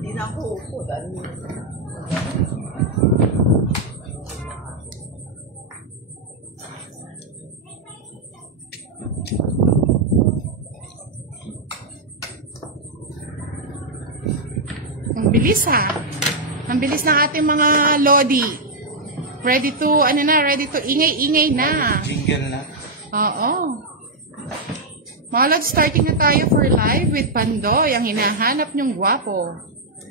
Hindi na ako upo dahil ang bilis ha. Ang bilis ng ating mga lodi. Ready to, ano na, ready to ingay-ingay na. Jingle na. Oo. Mga lods, starting na tayo for live with Pandoy, ang hinahanap niyong gwapo.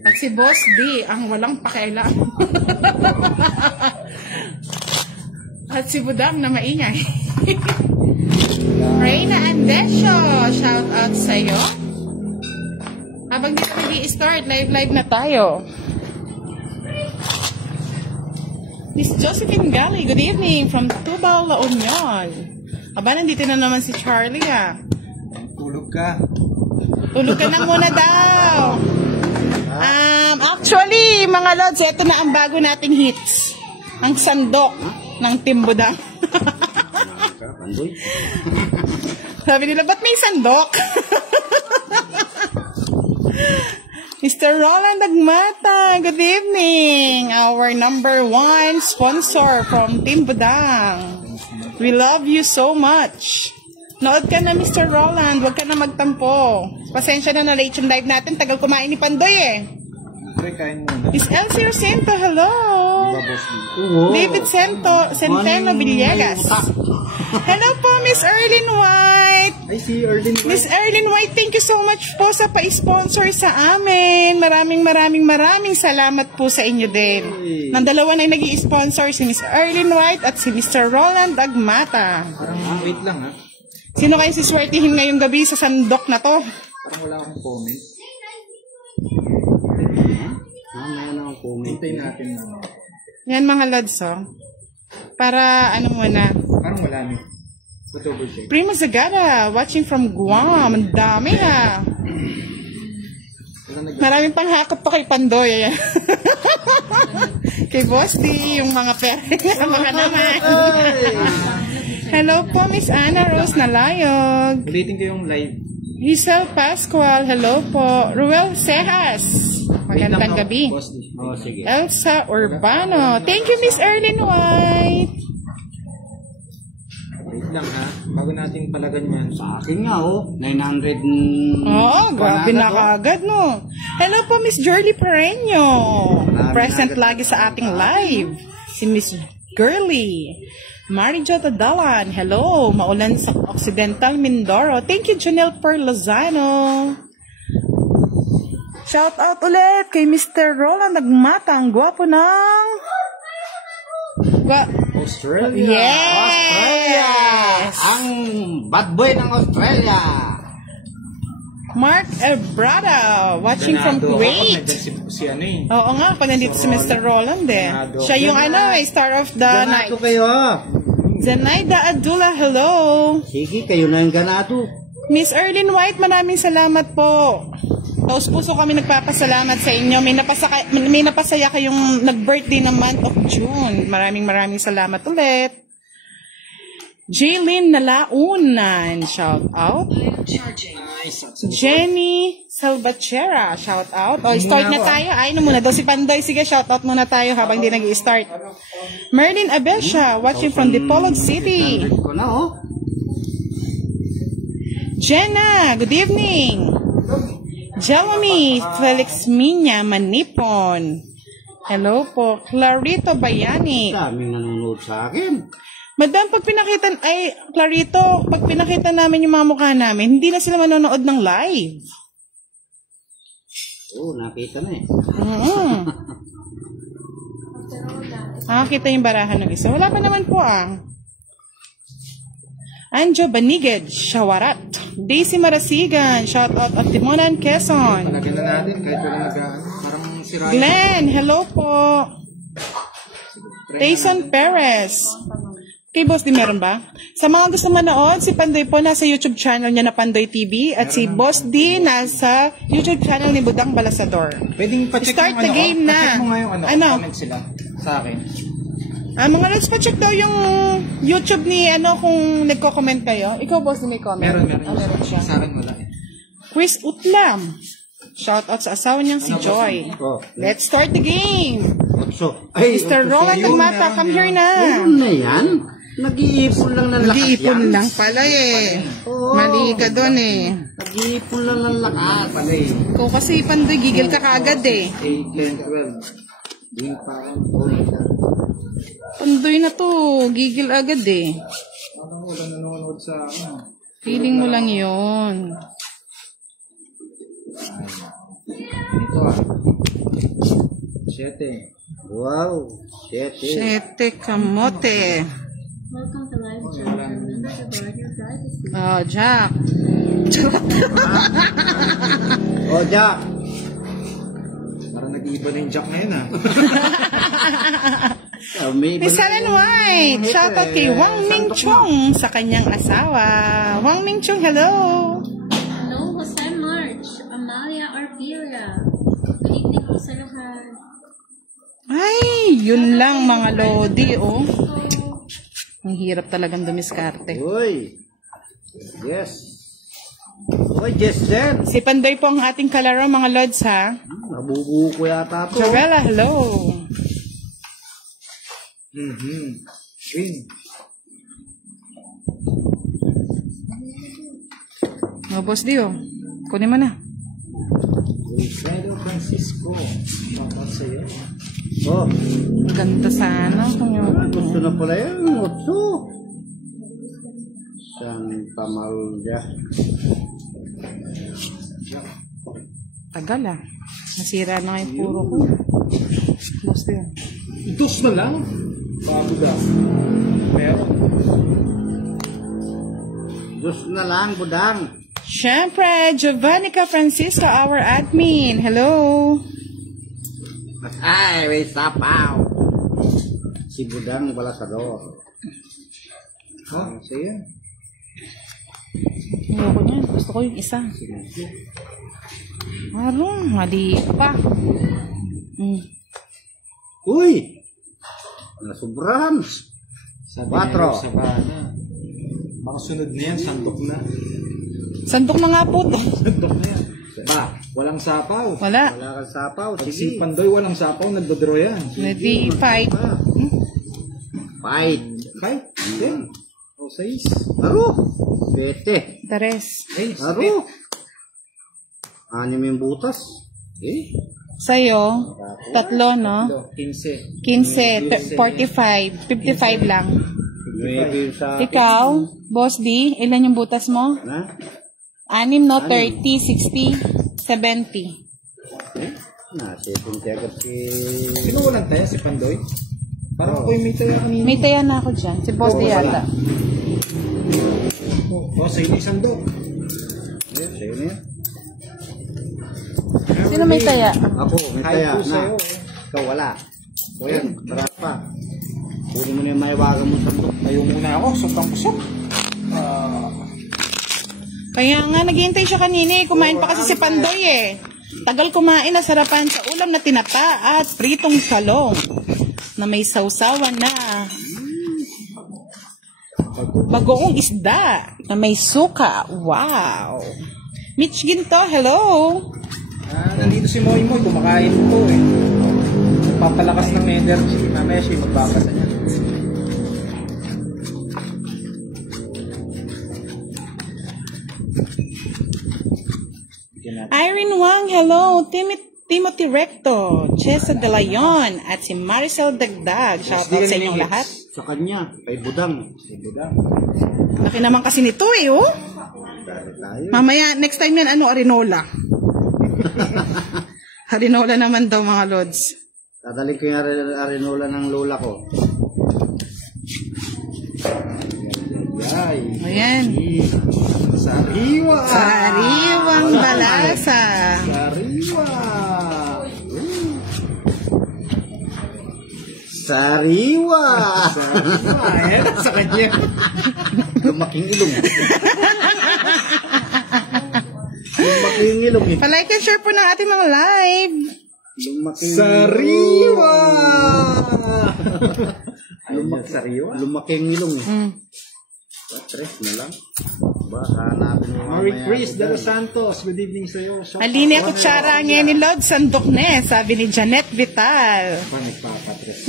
At si Boss D, ang walang pakialam. At si Budang na maingay. Reyna Andesio, shout out sa'yo. Habang dito nag-i-start, live na tayo. Miss Josephine Gali, good evening from Tubal, La Union. Aba, nandito na naman si Charlie ha. Tulog ka. Tulog ka na muna daw. Actually, mga lods, ito na ang bago nating hits. Ang sandok ng Timbudang. Sabi nila, ba't may sandok? Mr. Roland Agmata, good evening. Our #1 sponsor from Timbudang. We love you so much. Nood ka na, Mr. Roland. Huwag ka na magtampo. Pasensya na late yung live natin. Tagal kumain ni Pandoy eh. Pre, kain muna. Miss Elsie Rosento, hello. David Centeno Villegas. Hello po, Miss Erlyn White. I see Erlyn White. Miss Erlyn White, thank you so much po sa pa-sponsor sa amin. Maraming salamat po sa inyo din. Nang dalawa na nag-i-sponsor, si Miss Erlyn White at si Mr. Roland Agmata. Parang wait lang ha. Sino kayo siswertihin ngayong gabi sa sandok na to? Parang wala akong comment. Mayroon akong comment. Hintay natin na. Yan mga lads, oh. Para ano muna. Parang wala na. Double check. Prima Zagara, watching from Guam. Ang dami ha. Maraming panghakot pa kay Pandoy. Kay Boss D, yung mga pera. Mga naman. Hello po, Miss Ana Rose Nalayog. Ulitin ko yung live. Giselle Pascual, hello po. Ruel Cejas, magandang gabi. Oh, sige. Elsa Urbano, thank you, Miss Erlyn White. Wait lang ha. Bago natin palagan yan. Sa akin nga, 900. Oh, grabe na kagad, no? Hello po, Miss Jorly Pereño. Present lagi sa ating live. Si Miss Girly. Marijo Tadalan, hello. Maulan sa Occidental Mindoro. Thank you, Janelle Perlozano. Shout out ulit kay Mr. Roland Agmata. Ang gwapo ng... Australia. Yes! Australia! Ang bad boy ng Australia. Mark Ebrada, watching from Kuwait. Si ano eh. Oo nga, pag nandito si Mr. Roland eh. Siya yung star of the night. Ganado kayo. Zenaida Adula, hello. Sige, kayo na yung ganado. Miss Erlyn White, maraming salamat po. Taos puso kami nagpapasalamat sa inyo. May napasaya kayong nag-birthday ng month of June. Maraming salamat ulit. Jaylin Nalaunan, shout out. Jenny Salvatierra, shout out. O, start na tayo. Ay, na muna daw si Pandoy. Sige, shout out muna tayo habang hindi nag-i-start. Merlin Abelsia, watching from Dipolog City. Ko na, Jenna, good evening. Jeremy Felix Minya Manipon. Hello po. Clarito Bayani. Daming nanonood sa akin. Madam, Clarito, pag pinakita namin yung mga mukha namin, hindi na sila manonood ng live. Oo, nakita na eh. Nakakita yung barahan ng isa. Wala pa naman po Anjo Baniged, Shawarat. Daisy Marasigan, shout out at Timonan, Quezon. Palagyan na natin kahit wala parang si Ryan. Glenn, hello po. Tayson Perez. Kay Boss D meron ba? Sa mga gusto manood, si Pandoy po nasa YouTube channel niya na Pandoy TV at si Boss D nasa YouTube channel ni Budang Balasador. Pwedeng pa-check Start yung the game na. Pa-check mo nga yung Ano? comment sila sa akin. Mga lods, pa-check daw yung YouTube ni kung nagko-comment kayo. Ikaw, Boss D, may comment? Meron. Meron siya. Sa akin wala eh. Chris Utlam. Shoutout sa asawa niyang si Joy. Oh, Let's start the game. Otso. Mr. Roland Nagmata, come here na. Meron na yan. Nag-iipon lang ng lakas Nag-iipon yan. lang pala eh. Oo. Mali ka doon eh. Nag-iipon lang ng lakas. Pala eh. Ikaw kasi Pandoy, gigil ka kaagad eh. 8, 10, 12. Din pa ako. Pandoy na to, gigil agad eh. Parang wala nanonood sa ano. Feeling mo lang yun. Ito 7. Wow. Shit. Sete kamote. Welcome to live chat. Remember to guard your privacy. Oh, Jack. Oh, Jack. Parang nag-iiba na yung jack ngayon ah. May iba Miss na- Helen White. Shoutout kay Wang Ming Chung sa kanyang asawa. Wang Ming Chung, hello. Hello, Jose March, Amalia Arvira. Good evening po sa lahat. Ay, yun lang mga lodi, oh. Ang hirap talagang dumiskarte. Uy. Yes. Uy, yes, sir. Si Pandoy po ang ating kalaro, mga lods, ha? Nabubuo ko yata to. Jarella, hello. Green. No, Boss Dio. Kunin mo na. Pedro Francisco. Bakit sa'yo? Oh, Ganda sana. Kung yung... gusto na pala yan. Otso. Santa Maria. Tagal ah. Nasira na nga yung puro ko. Boss Dio. Dos na lang? Bago daw. Pero, Diyos na lang, budang. Siyempre, Giovannica Francisco, our admin. Hello. Ay, may sapaw. Si budang Balasador. sa'yo. Ayoko niyan. Gusto ko yung isa. Marong, mali pa. Uy! Nasubrahan. Sabi Quatro. niya sa bana. Baka sunod na yan, sandok na. Sandok na nga po to. Sandok na yan. Ba, walang sapaw. Wala. Wala kang sapaw. Pag Sige. si Pandoy walang sapaw, nagdodraw yan. Ready, fight. Fight. Kahit, yan. O, 6. Aro. Bete. Tares. Aro. Anim yung butas. Eh. Sa'yo, tatlo, no? 15. 15, 45, 55 lang. Maybe sa... Ikaw, Boss D, ilan yung butas mo? Na? 6, no? 30, 60, 70. Nasipin siya kasi... Sino walang taya? Si Pandoy? Parang ako yung may taya kanina. May taya na ako dyan. Si Boss D yata. O, sa'yo na yung sandok. Eh, sa'yo na yan. Sino may taya? Ako, may taya Kahit po na. sa'yo. Ikaw wala. O yan, marap pa. Pwede mo na yung maiwagan mo sa ito. Tayo muna ako, sobrang pusok. Kaya nga, naghihintay siya kanina eh. Kumain pa kasi si Pandoy eh. Tagal kumain na sarapan sa ulam na tinapa at pritong salong na may sausawan na bagoong isda na may suka. Wow! Mitch Ginto, hello! Nandito si Moy Moy, kumakain ito eh. Nagpapalakas ng energy. Mamaya siya magbabasa niya. Irene Wang, hello! Timothy Recto, Chesa De Leon, at si Maricel Dagdag. Shoutout sa inyong lahat. Sa kanya, kay Budang. Laki naman kasi nito eh, oh. Dali tayo. Mamaya, next time yan, Arinola. Arinola naman daw, mga lods. Dadalhin ko yung arenola ng lola ko. Yay! Ayan. Sariwa! Sariwang balasa. Sariwa! Sariwa! Ayan, sa kanya. Lumaking ilong. Lumaking ilong eh. Palike and share po ng ating mga live. Lumaking Sariwa! Sariwa? Lumaking ilong eh. Patres na lang. Ba, hanapin mo. Merry Chris de los Santos. Good evening sa iyo. Aline kutsara ngayon ni Lord Sandok ne, sabi ni Janet Vital.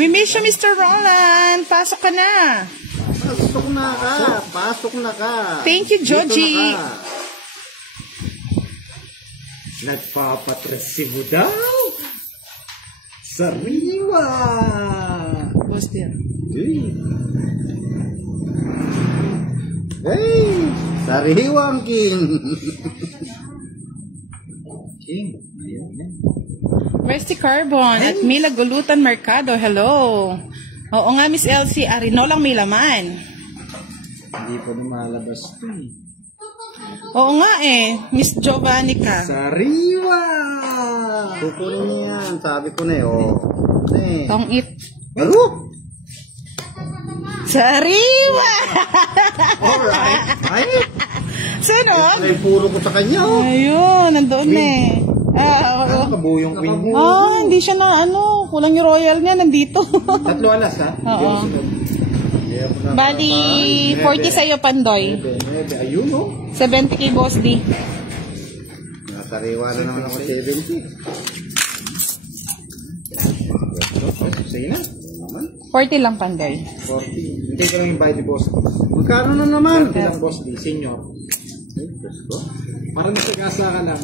We miss you, Mr. Roland. Pasok ka na. Pasok na ka. Pasok na ka. Thank you, Joji. Dito na ka. Nagpapatres si Budang. Sariwa! Boss dear. Hey! Sariwang King! King. Ayun yan. Westy Carbon at Mila Gulutan Mercado. Hello. Oo nga, Miss Elsie. Arino lang may laman. Hindi po lumalabas ito eh. Oo nga eh. Miss Giovanni ka. Sariwa! Kukunin niya yan. Sabi ko na eh. Oh. Eh. Tong it. Ano? Sariwa! Alright. Ay! Sino? Ay, puro ko sa kanya. Oh. Ayun, nandoon eh. Oo. Kabuo yung queen mo. Hindi siya na ano. Kulang yung royal niya. Nandito. Tatlo alas ha? Oo. Bali, 40 sa'yo, Pandoy. Ayun oh. 70 kay Boss D. Nasariwa na naman ako 70. Sige na. 40 lang, Pandoy. 40. Hindi ko lang yung bayad ni boss. Magkano na naman? 40 lang boss di. Senior. Parang nasagasa ka lang.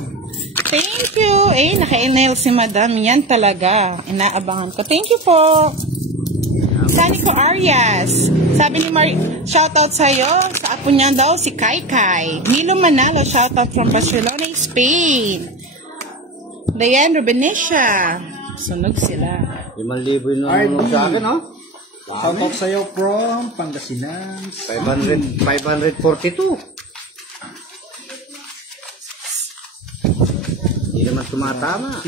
Thank you. Naka-email si Madam. Yan talaga. Inaabangan ko. Thank you po. Sanico Arias. Sabi ni shoutout sa'yo. Sa apo niya daw si Kai Kai. Milo Manalo, shoutout from Barcelona, Spain. Diane Rubenesha. Sunog sila. 5,000 yung nanonood sa akin, oh. Shoutout sa'yo from Pangasinan. 542. Hindi naman tumatama.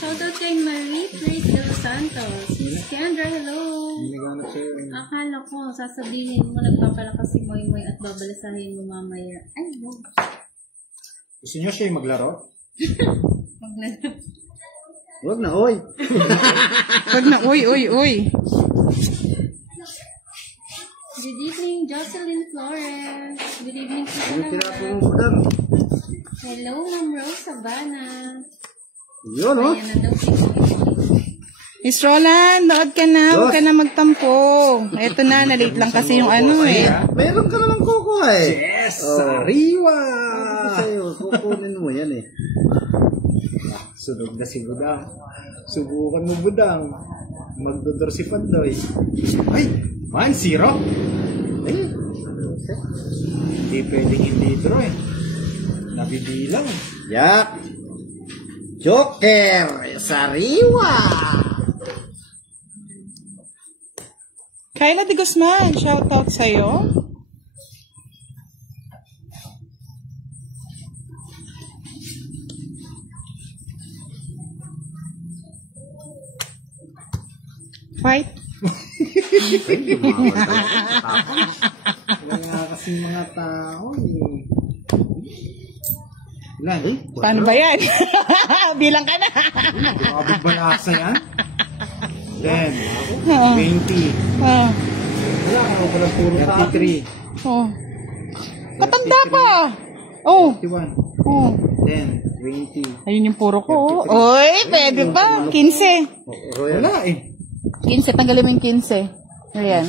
Shoutout kay Marie Grace de los Santos. Miss Kendra, hello. Akala ko, sasabihin mo nagpapalakas si Moy Moy at babalasahin mo mamaya. Ay, no. Gusto nyo siya yung maglaro? Huwag na, oy. Wag na, uy. Good evening, Jocelyn Flores. Good evening po sa Ano sila lahat. pumupudang? Hello, Ma'am Rose Sabana. Yun, oh. Ayan na daw si Moy Moy. Miss Roland, nood ka na. Huwag ka na magtampo. Eto na, na-late lang kasi yung ano eh. Meron ka naman kukuha eh. Yes! Sariwa! Sa'yo, kukunin mo yan eh. Sunog na si Budang. Subukan mo Budang. Magdodor si Pandoy. Ay! 1-0! Eh, Hindi pwedeng hindi draw eh. Nabibilang. yak. Joker! Sariwa! Kyla de Guzman, shoutout sa'yo. Fight. Wala nga kasing mga tao eh. Ilan? Paano ba yan? Bilang ka na. Grabe balasa yan. 10, Oo. 20, Oh. wala ka pala puro 33, Oh. Katanda pa. Oh. 51, Oh. 10, 20. Ayun yung puro ko. Oh. Uy, pwede pa. 15. Royal. Wala eh. 15, tanggalin mo yung 15. Ayan.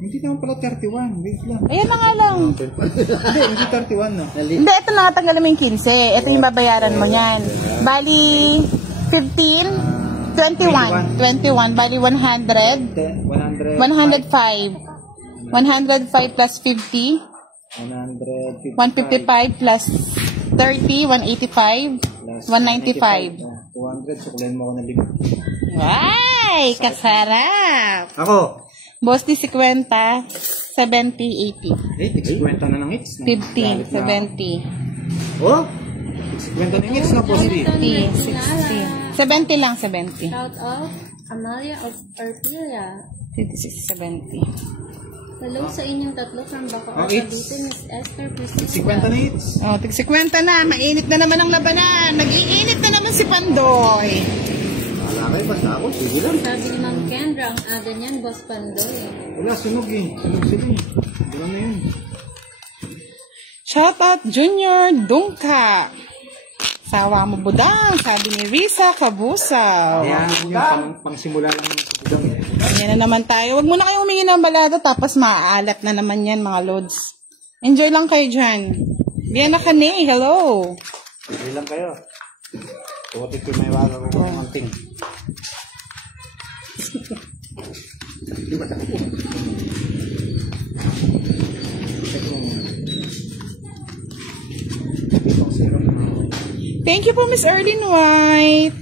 Hindi naman pala 31. Wait lang. Ayan na nga lang. Hindi 31 no. Hindi, ito na tanggalin mo yung 15. Ito yung babayaran mo yan. Bali, 15, 21. 21. Bali, 100. 100, 105. 105 plus 50. 155 plus 30. 185. 195. 200. Sukulen mo ako ng 5. Ay, kasarap. Ako. Boss di 50, 70, 80. Eh, tigskwenta na ng hits. 50, 70. Oh? Tigskwenta na ng hits na boss. 50, 60, 70 lang, 70. Shout out, Amalia of Artelia. 56, 70. Hello sa inyong tatlo from Bacoor, it's- Cavite, Miss Esther Priscilla. 50 na hits. Oh, tig 50 na. Mainit na naman ang labanan. Nag-iinit na naman si Pandoy. Wala kayo, basta ako. Sige lang. Sabi ni Ma'am Kendra, ang aga niyan, Boss Pandoy. Wala, sunog eh. Sunog sila eh. Wala na yun. Shout out Junior Dungka. Sawa mo budang, sabi ni Risa Kabusaw. Ayan, yung pang simula lang yung budang eh. Yan na naman tayo. Huwag muna kayong humingi ng balada tapos maaalat na naman yan mga lods. Enjoy lang kayo dyan. Diyan na Kane, hello. Sige lang kayo. Tuwatik yung may wala ko ng anting. Thank you po Miss Erlyn White.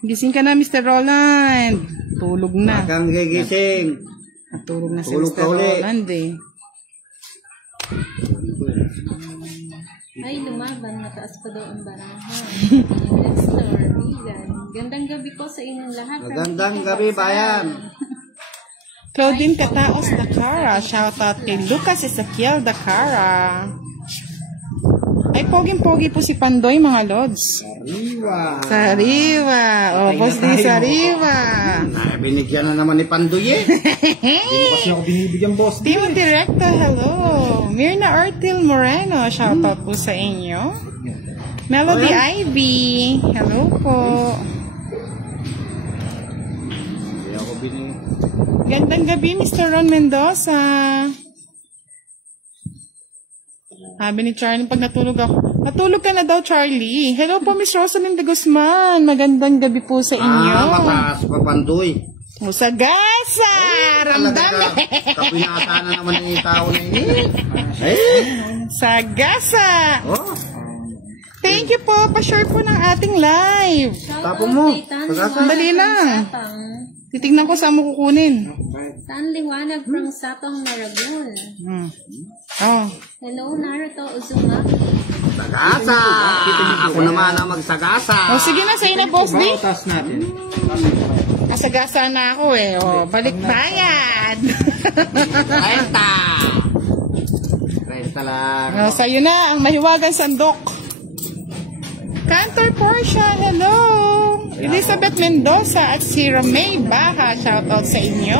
Gising ka na Mr. Roland. Tulog na. Kang gigising. Natulog na si Tulog Mr. ka uli. Roland eh. Ay, lumaban, mataas pa daw ang barahan. Dexter, Regan. Gandang gabi po sa inyong lahat. Magandang gabi, bayan. Claudine Cataos Dacara. Shout out kay Lucas Ezequiel Dacara. Ay, poging-pogi po si Pandoy mga lods. Iwa. Sariwa. O, boss di Sariwa. Binigyan na naman ni Pandoy eh. Hindi ko kasi ako binibigyan boss. Timothy Recto, hello. Mirna Artil Moreno, shout out po sa inyo. Melody Ivy, hello po. Hindi ako binigyan. Gandang gabi, Mr. Ron Mendoza. Sabi ni Charlie, pag natulog ako. Natulog ka na daw, Charlie. Hello po, Miss Rosalind de Guzman. Magandang gabi po sa inyo. Mataas pa Pandoy. Musagasa! Ramdam Kapinata na naman yung tao na yun. Eh? Sagasa! Oh. Thank you po. Pa-share po ng ating live. Tapo mo. Sandali lang. Titignan ko saan mo kukunin. Saan liwanag from Sapang Maragon. Oh. Hello, Naruto Uzuma. Sagasa! Ako naman ang magsagasa. Oh, sige na, sa'yo na, boss D. Taas natin. Kasagasa na ako eh. Oh, balik bayad. Renta! Renta lang. Oh, sa'yo na, ang mahiwagang sandok. Cantor Portia, hello. Elizabeth Mendoza at si Romay Baha, shoutout sa inyo.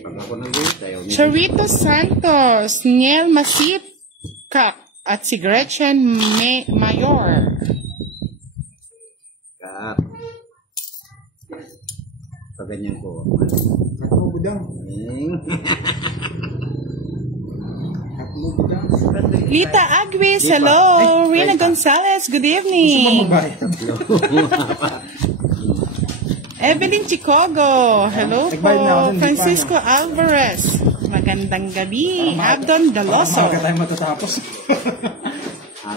Pag ako nag-wait, ayaw niya. Charito Santos, Niel Masipka at si Gretchen Mayor. Kat. Pag ganyan ko. Kat mo budang. Kat mo budang. Lita Agwis, hello. Rina Gonzalez, good evening. Evelyn Chicogo, hello po. Francisco Alvarez, magandang gabi. Abdon Daloso. Baka tayo matatapos.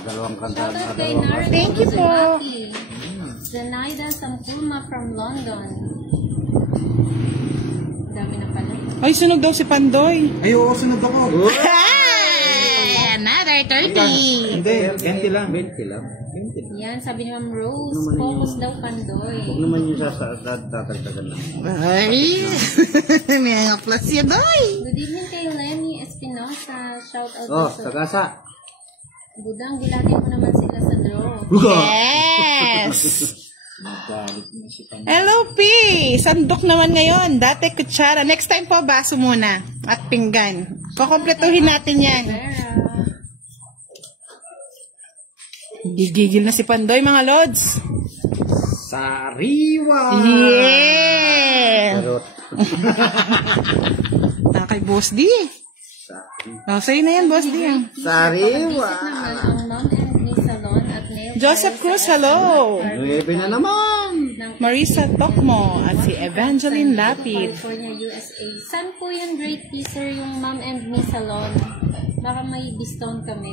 Dalawang kanta. Shoutout kay Naruto Thank you po. Uzumaki. Zenaida Sampulma from London. Dami na pala. Ay, sunog daw si Pandoy. Ay, oo, sunod ako. Hey, another 30. Hindi, 20 lang. 20 lang. 20 lang. Yan, sabi ni Ma'am Rose, focus daw Pandoy. Huwag naman yung tatagtagan lang. Ay, may nga plus yun, doy. Good evening kay Lenny Espinosa. Shout out Oh, sa sagasa. Budang, bilatin mo naman sila sa draw. Yes. Hello, P. Sandok naman ngayon. Dati kutsara. Next time po, baso muna. At pinggan. Kukompletuhin natin yan. Vera. Gigigil na si Pandoy, mga lods. Sariwa. Yeah. Charot. Kay Boss D. Oh, sa'yo na yan, Boss D. Sariwa. Visit naman ang Mom and Me Salon at Nail Joseph Cruz, hello. 9 na naman. Marisa Tokmo at si Evangeline Lapid. California, USA. Saan po yung Great Teaser, yung Mom and Me Salon? Baka may discount kami.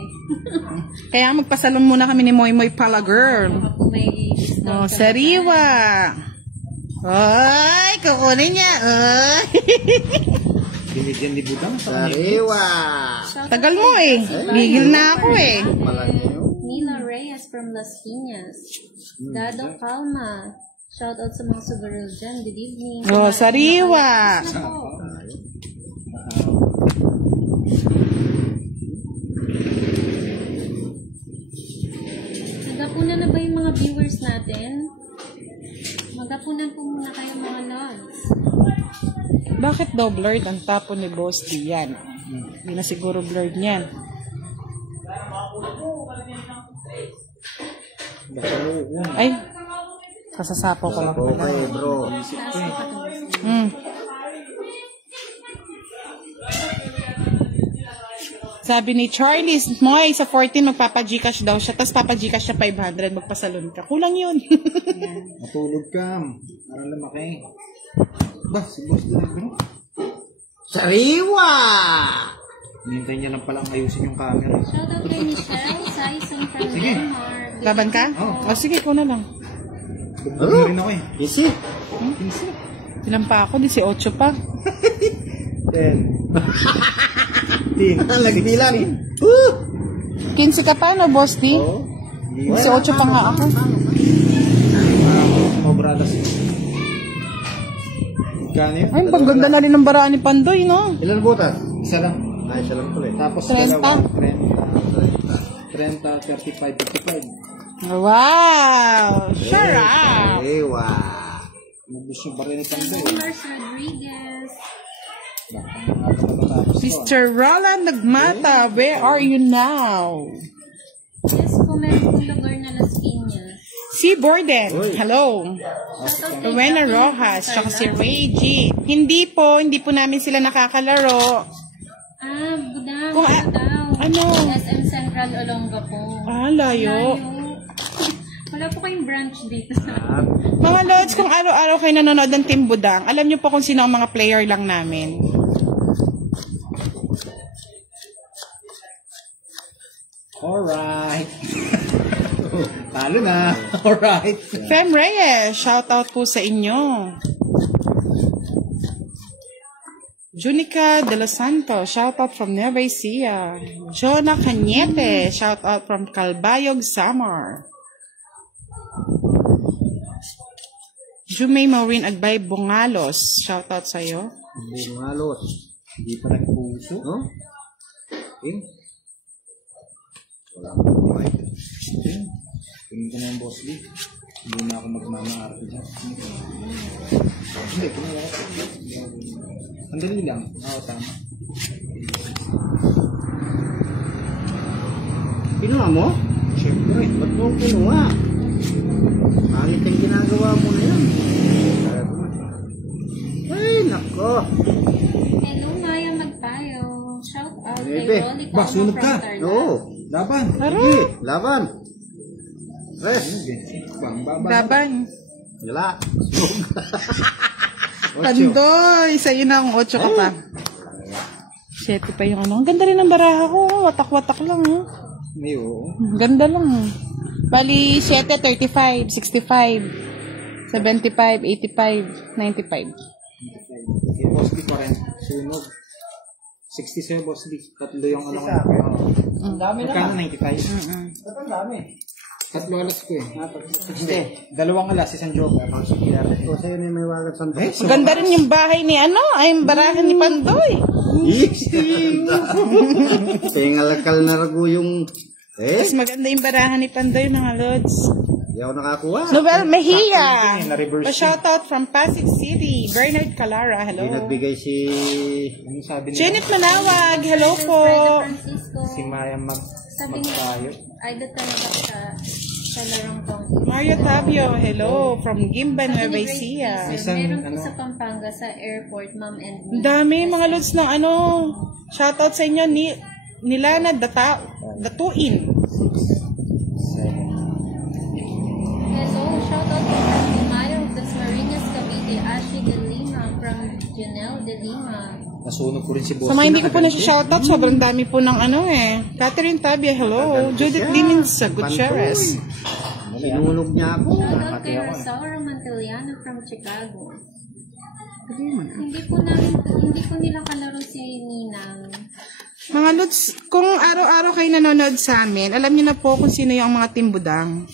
Kaya magpasalon muna kami ni Moy Moy Pala Girl. Baka po may Oh, discount kami. sariwa. Ay, kukunin niya. Ay. Binigyan ni Budang sa kanila. Sariwa. Shoutout Tagal kay mo eh. Jessica Gigil na ako eh. Nina Reyes from Las Piñas. Dado Calma. Shoutout sa mga Subaru dyan. Good evening. Oh, sariwa. Nagapunan na ba yung mga viewers natin? Magapunan po muna kayo mga lods. Bakit daw blurred ang tapo ni Boss Dian? Hindi na siguro blurred niyan. Ay, kasasapo ko lang pala. Okay, bro. Sabi ni Charlie, Moy, sa 14 magpapa-Gcash daw siya, tapos papa-Gcash siya 500, magpasalon ka. Kulang yun. Matulog ka. Parang lumaki. Ba, si Boss din bro. Sariwa! Hinintay niya lang palang ayusin yung camera. Shoutout kay Michelle Saison from Sige. Denmark. Laban ka? O sige, ko na lang. Bugbugan rin ako eh. Easy. Ilan pa ako? 18 pa. 10. Nagbilang. 15 ka pa, no, Boss D? 18 pa nga ako. Obradas. Gano yun? Ay, pagganda na rin ng baraan ni Pandoy, no? Ilan butas? Isa lang. Ay, isa lang tuloy. Tapos 30. dalawa. 30, 35, 55. Wow! Sure up! Sariwa. Mabus yung baril ni Pandoy. Mars Rodriguez. Mr. Roland Nagmata, where are you now? Yes po, meron pong lugar na Las Piñas. Si Borden, hello. Shoutout kay Rowena Jackie Rojas, from tsaka si Carla. Ray G. Hindi po namin sila nakakalaro. Budang. Kung Budang. ano? SM Central Olonga po. Layo. Wala po kayong branch dito sa... Mga lods, kung araw-araw kayo nanonood ng Team Budang, alam niyo po kung sino ang mga player lang namin. Alright. Talo na. Alright. Fem Reyes, shoutout po sa inyo. Junica De Los Santos, shoutout from Nueva Ecija. Jonah Cañete, shoutout from Calbayog, Samar. Jumay Maureen Agbay Bungalos, shoutout sa'yo. Bungalos. Hindi pa nagpuso. No? Wala ko buhay. Tingin ko na yung Boss Lee. Hindi na ako magmamaarte dyan. Hindi, kumuha ko. Ang dali lang. Oo, tama. Kinuha mo? Siyempre. Ba't mo kinuha? Pangit ang ginagawa mo na yan. Ay, nako. Hello, Maya Magpayo. Shoutout kay Bebe. Rolly Ba, Palma sunog from ka. Tarlac. Oo. Laban. Sige, laban. Res. Bang, baba. Laban. Wala. Pandoy, sa'yo na ang 8 ka pa. 7 pa yung ano. Ang ganda rin ng baraha ko. Watak-watak lang. Oh. Ay, oo. Ganda lang. Bali, 7, 35, 65, 75, 85, 95. Si Boss Lee pa rin. Sunog. 67 Boss Lee. Tatlo yung ano ko. Magkano 95? Ang dami. Tatlo alas ko eh. Hindi. Dalawang alas, isang joker. Ito sa'yo na may wagat sa Eh, so, Maganda rin yung bahay ni ano, ay yung barahan ni Pandoy. Tingalakal na rago yung... Mas maganda yung barahan ni Pandoy, mga lods. Di ako nakakuha. Noel Mejia. Na-reverse Pa-shoutout from Pasig City. Bernard Calara, hello. Hindi nagbigay si... ano sabi niya? Janet Manawag, hello po. Freda Francisco. Si Maya Sabi niya, Magtayo. idol talaga sa larong tong. Mario Tabio, hello. From Gimba, Nueva Ecija. Meron po ano? sa Pampanga, sa airport, ma'am and Ang dami mga lods ng ano. Shoutout sa inyo ni Nilana Datuin. Yes, shoutout po from Mayo Dasmariñas, Cavite, Ashley De Lima, from Janelle De Lima. Nasunog ko rin si Boss Sa mga hindi ko po na Lee. shoutout, sobrang dami po ng ano eh. Catherine Tabia, hello. Judith Liminsa Gutierrez. Sinulog niya ako. Shoutout kay Rosaura Mantiliano from Chicago. Hindi ko nila kalaro si Ninang. Mga Lods, kung araw-araw kayo nanonood sa amin, alam niyo na po kung sino yung mga Team Budang.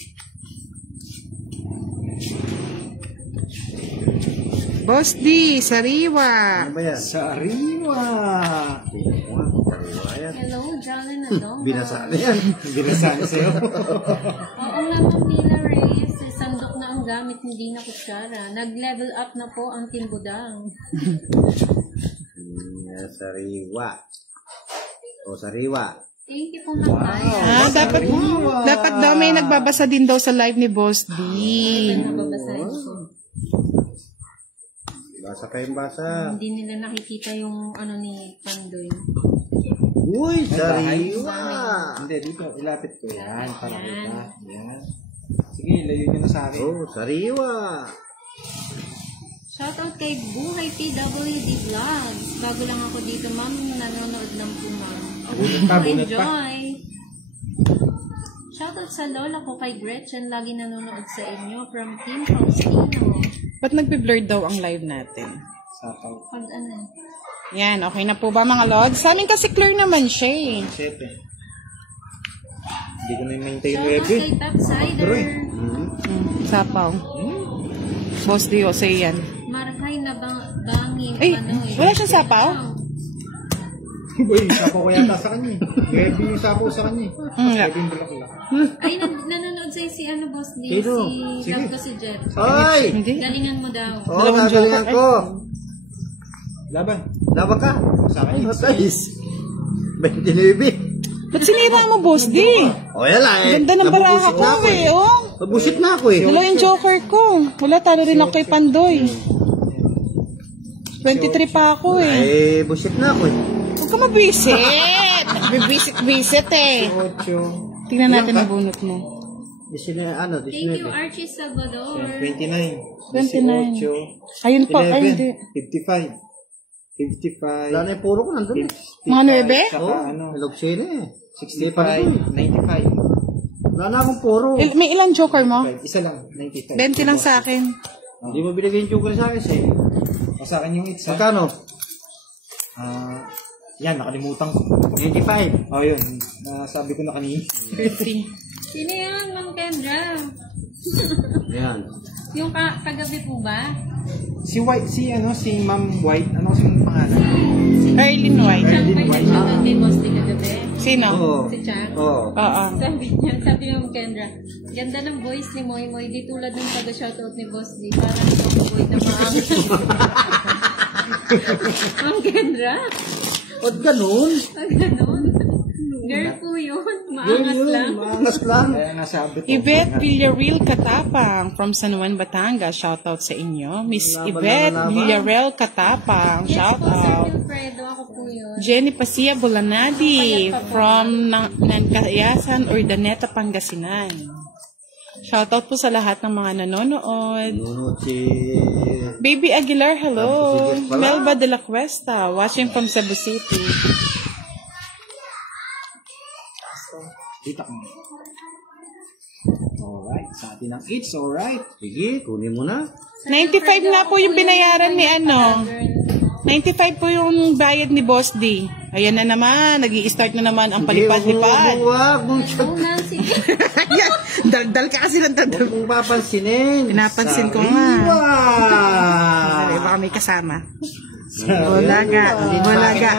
Boss D, Sariwa. Ano ba yan? Sariwa! Sariwa yan. Hello, Jalen Adong. Binasa na yan. Binasaan sa'yo. Oo naman nila Reyes, sandok na ang gamit, hindi na kutsara. Nag-level up na po ang Team Budang. Sariwa. O, sariwa. Thank you po, Mataya. Ah, dapat daw may nagbabasa din daw sa live ni Boss D. Ito nababasahin ko. Basa kayong basa. Hindi nila nakikita yung ano ni Pandoy. Uy, sariwa. Hindi, dito. Ilapit ko yan. Para kita. Yan. Sige, layo nyo na sa akin. Oh, sariwa. Shoutout kay Buhay PWD Vlogs. Bago lang ako dito, ma'am, nanonood lang po, ma'am. Okay, Bunot pa. enjoy. Shoutout sa lola ko kay Gretchen, lagi nanonood sa inyo from Team Faustino. Ba't nagbe-blur daw ang live natin? Sapaw. Pag ano? Yan, okay na po ba mga Lods? Sa amin kasi clear naman siya eh. Siyete. Hindi ko na i-maintain Shoutout ready. kay Topsider. Sapaw. Boss D, o say yan. Marhay na banging Ay, wala siyang sapaw? Uy, sapaw ko yata sa kanya. Heavy yung sapaw sa kanya. Heavy yung bulaklak. Ay, nanonood sa'yo si ano, Boss D. Sino? Si Love ko si Jet. Ay! Hindi. Galingan mo daw. Oh, nagalingan ko. Laban. Laban ka. Sa akin. Matayis. 29. Ba't sinira mo, Boss D? O, yan lang eh. Ganda ng baraha Nabubusit na ko ako eh, oh. Nabusit na ako eh. Dalawa yung joker ko. Wala, talo rin ako kay Pandoy. 23 pa ako eh. Eh, busit na ako eh. Huwag ka mabisit. Bibisit-bisit eh. 8. Tingnan natin ang bunot mo. 19. Thank you, Archie Salvador. 29. 29. 18. Ayun po, ay 11. hindi. 55. 55. Wala na yung puro ko nandun eh. Mga 9? Saka Oo, ano, Ilog-sina eh. Hindi pa rin. 65. Wala na akong puro. May ilang joker mo? Isa lang, 95. 20 lang sa akin. Hindi mo binigay yung joker sa akin eh. O sa akin yung isa. Magkano? Yan, nakalimutan ko. 85. Oh, yun. Sabi ko na kanina. 50. Sino yan, Ma'am Kendra? Yan. Yung kagabi po ba? Si White, si Ma'am White, ano kasi yung pangalan? Arlene White. Chang pa yung shoutout kay Boss D kagabi. Sino? Oo. Si Chang. Oo. Oo. Sabi ni Ma'am Kendra, ganda ng voice ni Moy Moy, di tulad ng pag-shoutout ni Boss D. Parang yung boy na maangas. Ma'am Kendra? O, ganun. Ganon. Girl po yun. Maangas lang. Maangas lang. Kaya nasabi ko. Yvette Villarreal Katapang from San Juan, Batangas. Shoutout sa inyo. Miss Yvette Villarreal Katapang. Yes po, Sir Shoutout. Wilfredo. Ako po yun. Jenny Pasia Bulanadi from Nancayasan, Urdaneta, Pangasinan. Shoutout po sa lahat ng mga nanonood. Nunod si... Baby Aguilar, hello. Cebu City pala. Melba de la Cuesta, watching from Cebu City. Kita ko. Alright, sa atin ang it's alright. Sige, kunin mo na. 95 na po yung binayaran ni ano. 95 po yung bayad ni Boss D. Ayan na naman, nag-i-start na naman ang palipad-lipad. Huwag mong Oo na, sige. Ayan, daldal ka kasi ng daldal. Huwag mong papansinin. Pinapansin ko nga. Sorry, baka may kasama. Wala ga, wala ga.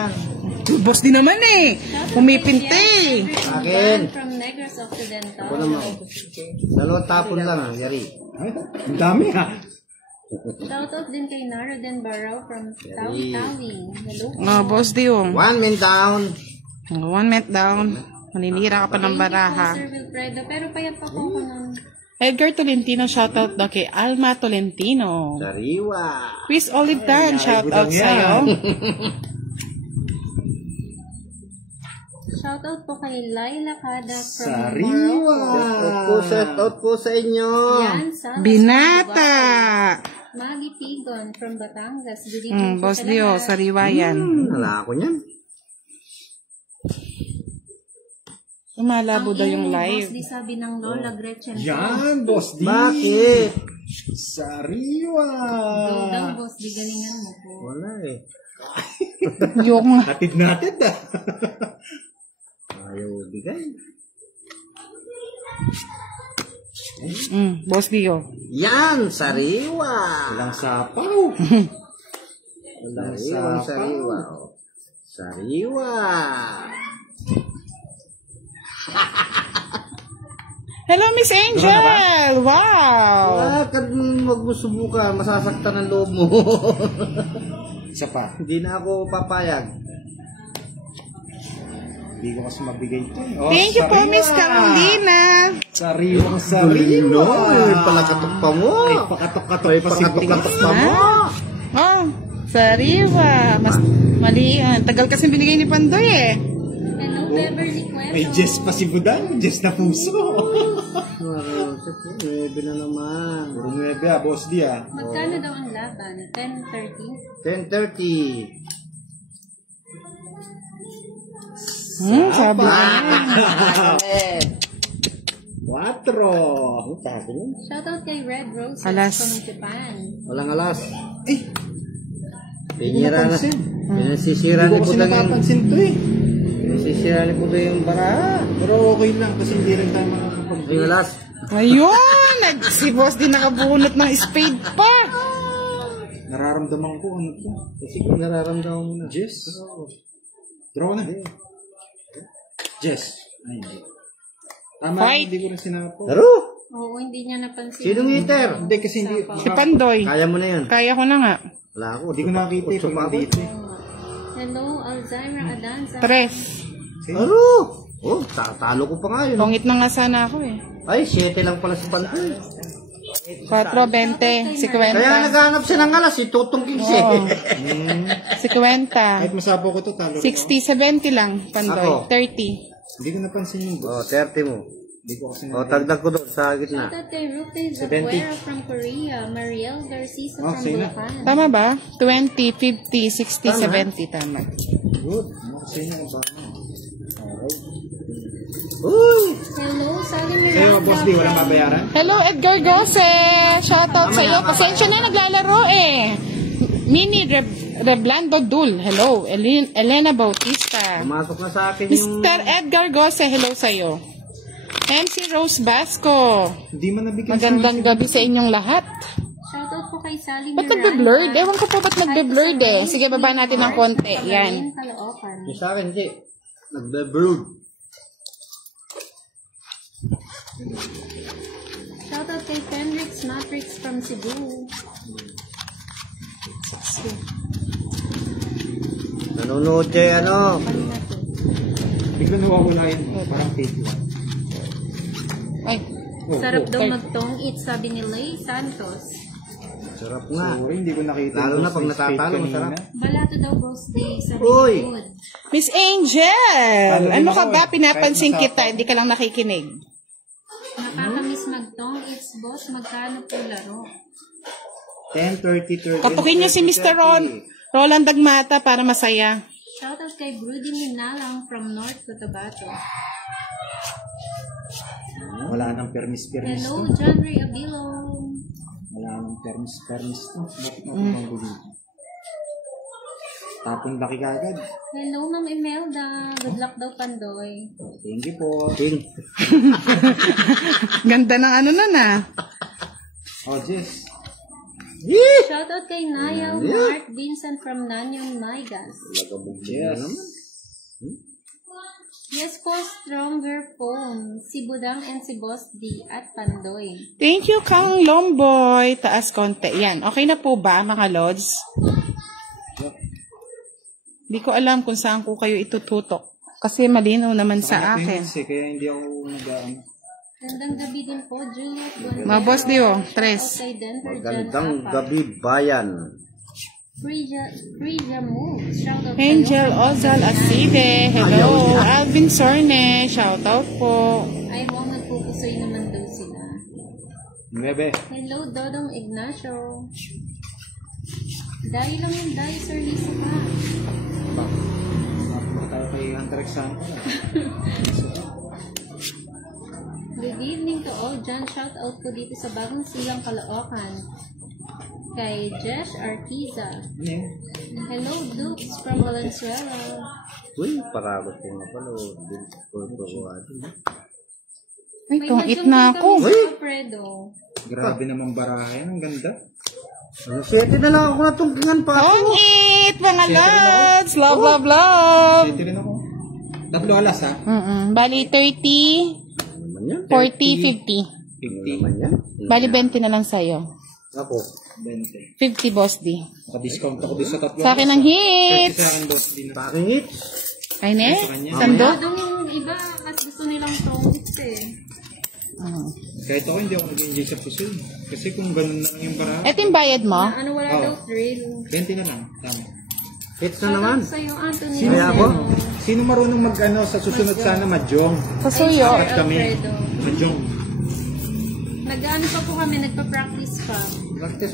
Boss D naman eh. Pumipinte. Akin. From Negros Occidental. Wala mo. Dalawang tapon lang ah, yari. Ay, ang dami ha. Shoutout din kay Naroden Barao from Tawi-Tawi. Hello. Oh, Boss D yung. 1 minute down. 1 minute down. Maninira ka pa ng baraha. Sir Wilfredo. Pero payat pa po ako nun. Edgar Tolentino, shoutout daw kay Alma Tolentino. Sariwa. Chris Olive Dan, shoutout sa'yo. Shoutout po kay Laila Kada from Sariwa. Shout out po sa inyo. Yan sa Binata. Maggie Pigon from Batangas. Good evening po Boss sa Dio, lahat. sariwa yan. Wala ako niyan. Malabo daw yung Boss live. D, sabi ng Lola Gretchen. Yan, Boss D. Bakit? Sariwa. Go daw, Boss D, galingan mo po. Wala eh. Yung Hatid natin ah. Ayaw bigay. Boss Dio. Yan, sariwa. Walang sapaw. Sariwa, sariwa. Oh. Sariwa. Hello, Miss Angel! Wow! Wala ka magsubukan, masasaktan ang loob mo. Isa pa. Hindi na ako papayag. Hindi ko kasi mabigay ito. Oh, Thank you po, Miss Carolina. Sariwang sariwa. Ay, palakatok pa mo. Ay, pakatok-katok Ay, pa si pakatok-katok Buting. pa mo. Oh, sariwa. Mas mali yan. Tagal kasi binigay ni Pandoy eh. Hello, Beverly Cueto. May Jess pa si Budang. Jess na puso. Nuebe na naman. Puro 9 ah, Boss D ah. Magkano daw ang laban? 10:30? 10:30. Sabi ko. 4. Sabi niya. Shoutout kay Red Roses Alas. from Japan. Walang alas. Eh, Pinira na. napansin. Pinasisira hindi ni ko kasi Budang yung... napapansin to eh. Pinasisira ni Budang yung baraha. Pero okay lang kasi hindi rin tayo makakapag... Yung alas. Ayun! Si Boss din nakabunot ng spade pa. Nararamdaman ko ano to. Kasi kung nararamdaman mo na. Jess. Draw na. Jess. Ay, hindi. Tama, Fight. hindi ko rin sinapo. Laro! Oo, hindi niya napansin. Sinong hitter? Hindi kasi hindi. Si Pandoy. Kaya mo na yun. Kaya ko na nga. Wala ako. Hindi ko nakakita eh. Utso Pag pa ako. nandito eh. Hello, Alzheimer Adanza. Tres. Laro! Oh, talo ko pa nga yun. Pungit na nga sana ako eh. Ay, 7 lang pala si Pantoy. 4.20. Si Kaya Kwenta. naghanap siya ng alas, itutungking siya. Oo. Si Kwenta. Kahit masapo ko to, talo. 60-70 lang, Pandoy. Ako. 30. Hindi ko napansin yung Oh, boss. 30 mo. Hindi ko kasi Oh, tagdag ko doon sa gitna. Shoutout kay Rupe 70. Zaguera from Korea. Mariel Garcia Oh, from sino? Bulacan. Tama ba? 20, 50, 60, 70. Tama. Good. Ano kasi yun ang paano? Alright. Uy! Hello, Sally Sa'yo, Miranda. boss D, walang babayaran? Hello, Edgar Gose. Shoutout sa iyo. Pasensya na naglalaro eh. Mini Reblando Dul. Hello. Elena Bautista. Pumasok na sa akin yung... Mr. Edgar Gose. Hello sa iyo. MC Rose Basco. Hindi man nabigyan Magandang gabi sa inyong lahat. Shoutout po kay Sally Ba't Miranda. nagbe-blurred? Ewan ko po ba't nagbe-blurred eh. Sige, baba natin ng konti. Yan. Caloocan. Yung sa akin, hindi. Nagbe-brood. Shoutout kay Fenrix Matrix from Cebu. Nanonood kay ano. Kanina to. Biglang nawawala yun. Parang fake one. Ay. Sarap daw magtong eat, sabi ni Lay Santos. Sarap nga. Sorry, hindi ko nakita. Lalo yung na pag boss fake natatalo, kanina. masarap. Balato daw, Boss Day, sabi Uy! ni Good. Miss Angel! Ano ka ba? Pinapansin Kahit kita. Hindi ka lang nakikinig. Nakakamiss magtong eats, boss. Magkano po laro? 10:30. Katukin niyo si Mr. Roland Dagmata para masaya. Shoutout kay Broody Minalang from North Cotabato. Wala nang permis to. Hello, John Ray Abilo. Wala nang permis to. Bakit natin dito? Tapon laki kagad. Hello, Ma'am Imelda. Good luck daw, Pandoy. Thank you po. King. Ganda ng ano na na. Oh, Jess. Shoutout kay Niall Mark Vincent from Nanyong Maygas. Yes. Yes po, stronger phone. Si Budang and si Boss D at Pandoy. Thank you, Kang Lomboy. Taas konti. Yan. Okay na po ba, mga Lods? Hindi ko alam kung saan ko kayo itututok. Kasi malinaw naman sa akin. Kaya hindi ako nag-aan. Gandang gabi din po, Juliet Bonero. Mga Boss Dio, tres. Shoutout kay Denver Magandang Jan Apa. gabi, bayan. Frisia Moves. Shoutout kay Angel Loren Ozal Pangilinan. Aside. Hello. Alvin Sorne. Shoutout po. Ay, wow, nagpupusoy naman daw sila. Bebe. Hello, Dodong Ignacio. Dahil lang yung dahil, Sir Lisa pa. Napunta tayo kay Hunter Example. Good evening to all dyan. Shout out po dito sa Bagong Silang, Caloocan. Kay Jesh Arquiza. Hello, Dukes from Valenzuela. Uy, paragot ko nga pala. Ay, tong-it na ako. Fredo. Grabe namang barahan. Ang ganda. 7 na lang ako natungkingan pa. Tong-it, mga lods. Love, love, love. Sete rin ako. 3 alas ha? Bali, 30, Naman yan. 40, 50. 50. Naman yan. Bali, 20 na lang sa'yo. Ako. 20. 50, Boss D. Naka-discount ako doon sa 3 Sa akin ang 30 hits. sa akin, boss. Di na. Pakingit. Ay, ne? Sa kanya. Sando? Doon yung iba, kasi gusto nilang tongits eh. Kahit ako hindi ako nag-enjoy sa puso. Kasi kung ganun na lang yung barahan. Ito yung bayad mo? Ano, wala daw thrill. 20 na lang. Tama. Hits na naman. Sa'yo, Anthony. Kaya ako? Sino marunong mag-ano sa susunod sana? Mahjong. Sa suyo. At kami. Alfredo. Mahjong. Nag-ano pa po kami, nagpa-practice pa.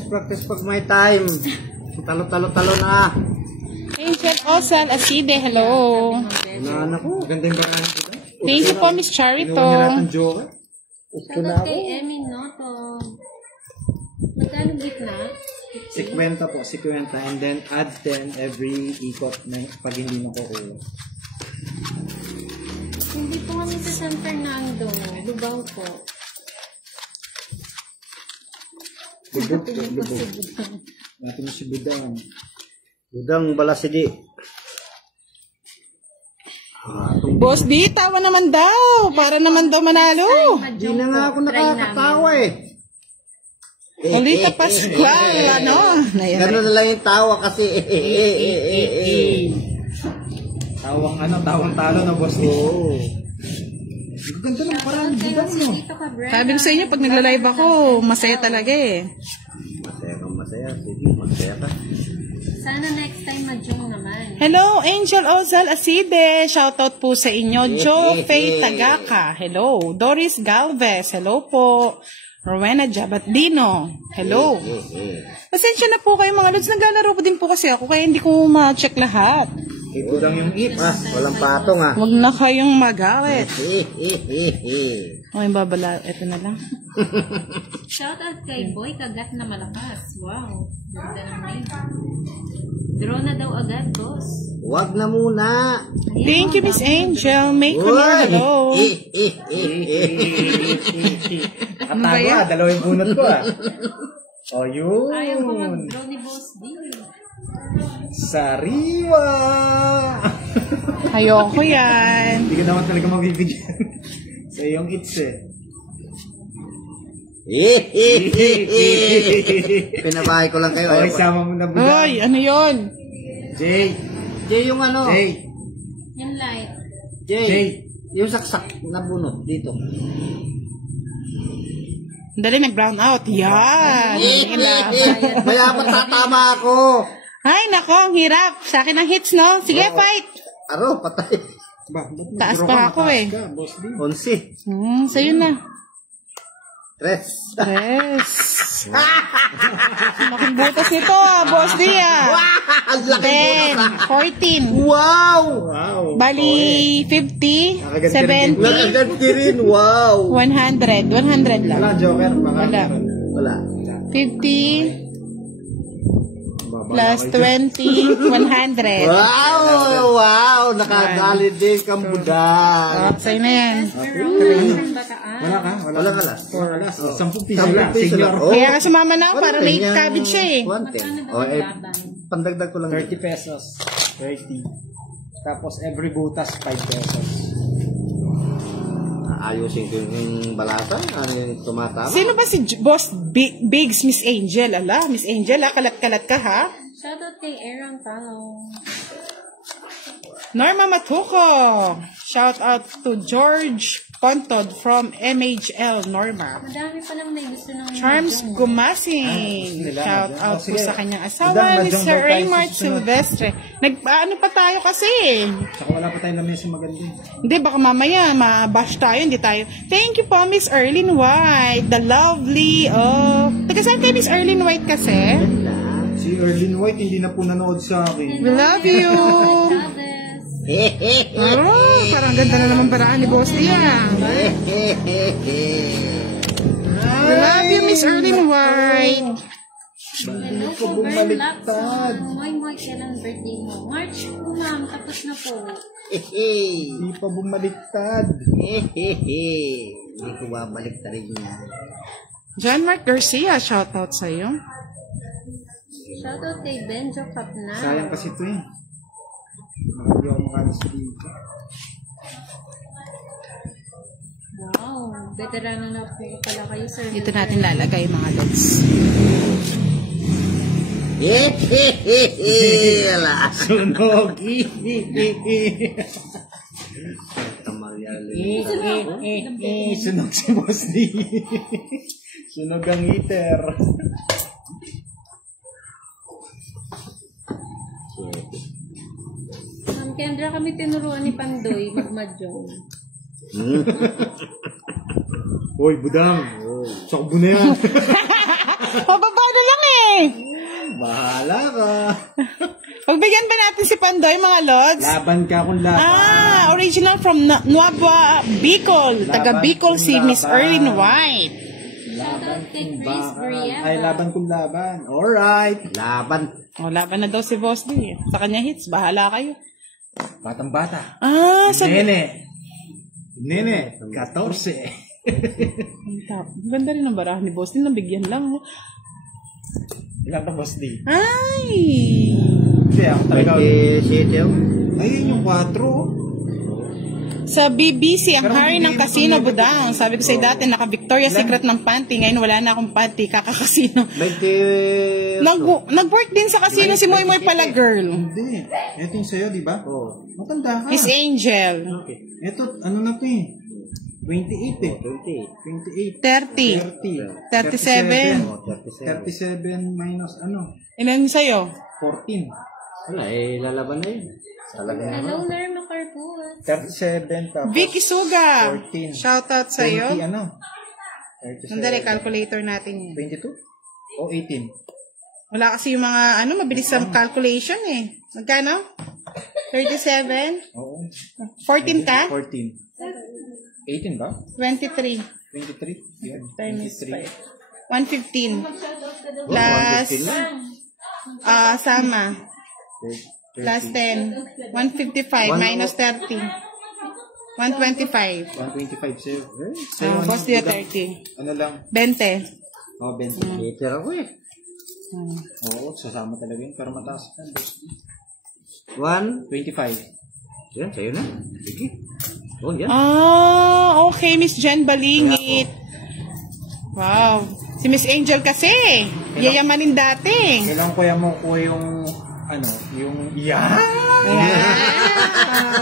Practice pag may time. Talo na. Angel Osal Aside, hello. Naanak ko. Maganda yung barahan ko. Thank you po, Miss Charito. Inuwan niya natin joke. Shoutout kay Emmy Noto. Magkano gitna? 50 po, 50. And then add 10 every ikot na pag hindi nakukuha. Hindi po kami sa San Fernando. Lubao po. Lubog. Natin si Budang. Budang Balasigi. Boss D, tawa naman daw. Para naman daw manalo. Di na nga ako nakakatawa eh. Ulita Pascual, ano? Ganun na lang yung tawa kasi. Tawang talo na boss. Oo. Ganda ng parang Kaya Budang si no. Tito Cabrera. Sabi ko sa inyo, pag nagla-live ako, masaya talaga eh. Masaya kang masaya. Sige, masaya ka. Sana next time Mahjong naman. Hello, Angel Ozal Aside. Shoutout po sa inyo. Joe Faye Tagaka. Hello. Doris Galvez. Hello po. Rowena Jabatdino. Hello. Pasensya na po kayo mga lods. Naglalaro po din po kasi ako kaya hindi ko ma-check lahat. Ito lang yung it. Walang patong ah. Huwag na kayong magalit. Okay, babala. Ito na lang. Shoutout kay Boy Kagat na malakas. Wow. Ganda ng name. Draw na daw agad, boss. Huwag na muna. Thank you, Miss Angel. May career. Hello. Nakatago ah, dalawang bunot ko ah. O yun. Ayaw ko mag-draw ni Boss D. Sariwa! Ayoko yan. Hindi ka naman talaga mabibigyan. Sa iyong its eh. Pinabahay ko lang kayo. O, isama mo na Budang. Ay, ano yun? Jay! Jay, yung ano? Jay! Yung light. Jay. Yung saksak na bunot dito. Dali, nag-brown out. Yan. Mayapat tatama ako. Ay, nako, ang hirap. Sa akin ang hits, no? Sige, fight. Aro, patay. Ba, ba't Taas nag-draw pa ka? ako Mataas eh. ka, boss D. 11. Sa'yo na. 3. Yes. Laking butas nito Boss D Ang laki bunot. 10, 14. Wow! Wow. Bali, 50, Nakaganti rin. 70, Nakaganti rin. Wow! 100. 100 lang. Wala, Joker. Baka Wala. meron. Wala. 50 plus Babala kayo 20, 100. Wow! Wow! Nakadali din kang budang. Sa'yo na yan. Pero ng bataan. Wala ka? Wala ka lang. 4 alas. 10 piso 10 lang. piso lang. Senior. Oh. Kaya ka sumama na ako para One may ten yan. cabbage siya eh. 110. Magkano daw Oh, ang eh, laban? pandagdag ko lang. 30 pesos. 30. Tapos every butas 5 pesos. Ayusin ko yung balata. Ano yung tumatama? Sino ba si Boss Biggs, Miss Angel? Ala, Miss Angel kalat-kalat ka ha? Shoutout kay Aaron Talong. Norma Matuco. Shout out to George Pontod from MHL Norma. Madami pa lang may gusto ng Charms Mahjong. Gumasing. Nila, Shout Mahjong. out Oh, po sige. sa kanyang Madam, asawa, Mahjong Mr. daw tayo Raymart sa susunod. Silvestre. Nag-ano pa tayo kasi? Tsaka wala pa tayong lamesa maganda. Hindi, baka mamaya mabash tayo, hindi tayo. Thank you po, Miss Erlyn White. The lovely, taga saan kayo, Miss Erlyn White kasi? Si Erlyn White hindi na po nanood sa akin. We love you. Chavez. Oh, parang ganda na naman paraan ni Boss D ah. I love you, Miss Erling White. Hello po, Bern Lacson. Moy, kailan birthday mo? March po, ma'am. Tapos na po. Hindi pa bumaliktad. Hindi ko babalik na rin yan. John Mark Garcia, shoutout sa'yo. Shoutout kay Benjo Capna. Sayang kasi ito eh. Hindi ako makalas dito. Wow, veterano na po pala kayo, sir. Dito natin lalagay mga lods. Wala. Sunog. Sunog si Boss D. Sunog ang heater. Ma'am Kendra, kami tinuruan ni Pandoy magmadyong. Hoy, budang. Sakbo na yan. Pababa na lang eh. Bahala ka. Pagbigyan ba natin si Pandoy mga lods? Laban ka kung laban. Original from Nueva Bicol. Taga Bicol si Miss Erling White. Shoutout kay Chris Briella. Ay, laban kung laban. Alright. Laban. Laban na daw si Boss D. Sa kanya hits, bahala kayo. Batang bata. Nene, 14. Ang ganda rin ng barahan ni Boss D. Nabigyan lang. Ilang ka, Boss D? Ay! Hindi, ako talaga. 27. Ayun yung 4. Sa BBC, ang Pero hari hindi ng mo casino kung budang. Sabi ko sa'yo dati, naka-Victoria's Secret ng panty. Ngayon wala na akong panty, kaka-casino. 20. Nag-work din sa casino si Moy Moy pala, girl. Hindi. Ito yung sa'yo, di ba? Oh. Matanda ka. Miss Angel. Ito, ano na to eh? 28 eh. 20. 30. 37. 37. 37 minus ano? Ilan sa'yo? 14. Wala eh, lalaban na yun. Talaga na. Hello, Lerma Carpus. 37 tapos Vicky Suga. 14. Shoutout 20 sa'yo. ano? Sandali, calculator natin yun. 22? O 18? Wala kasi yung mga, mabilis ang calculation eh. Magkano? 37? Oo. 14 ka? 14. 18 ba? 23 23? Yan. times 23. 5. 115 plus, sama, plus 10. 155 minus 30. 125. 125 sa'yo. Boss Dio 30. Ano lang? 20. O, 20. Hater ako eh. Oo, sasama talaga yun. Pero mataas ka. 1. 25. Yan, sa'yo na. Sige. Oh, yan. Okay, Miss Jen Balingit. Wow. Si Miss Angel kasi, yayamanin dati. Kailangan ko yan mo ko yung, yung,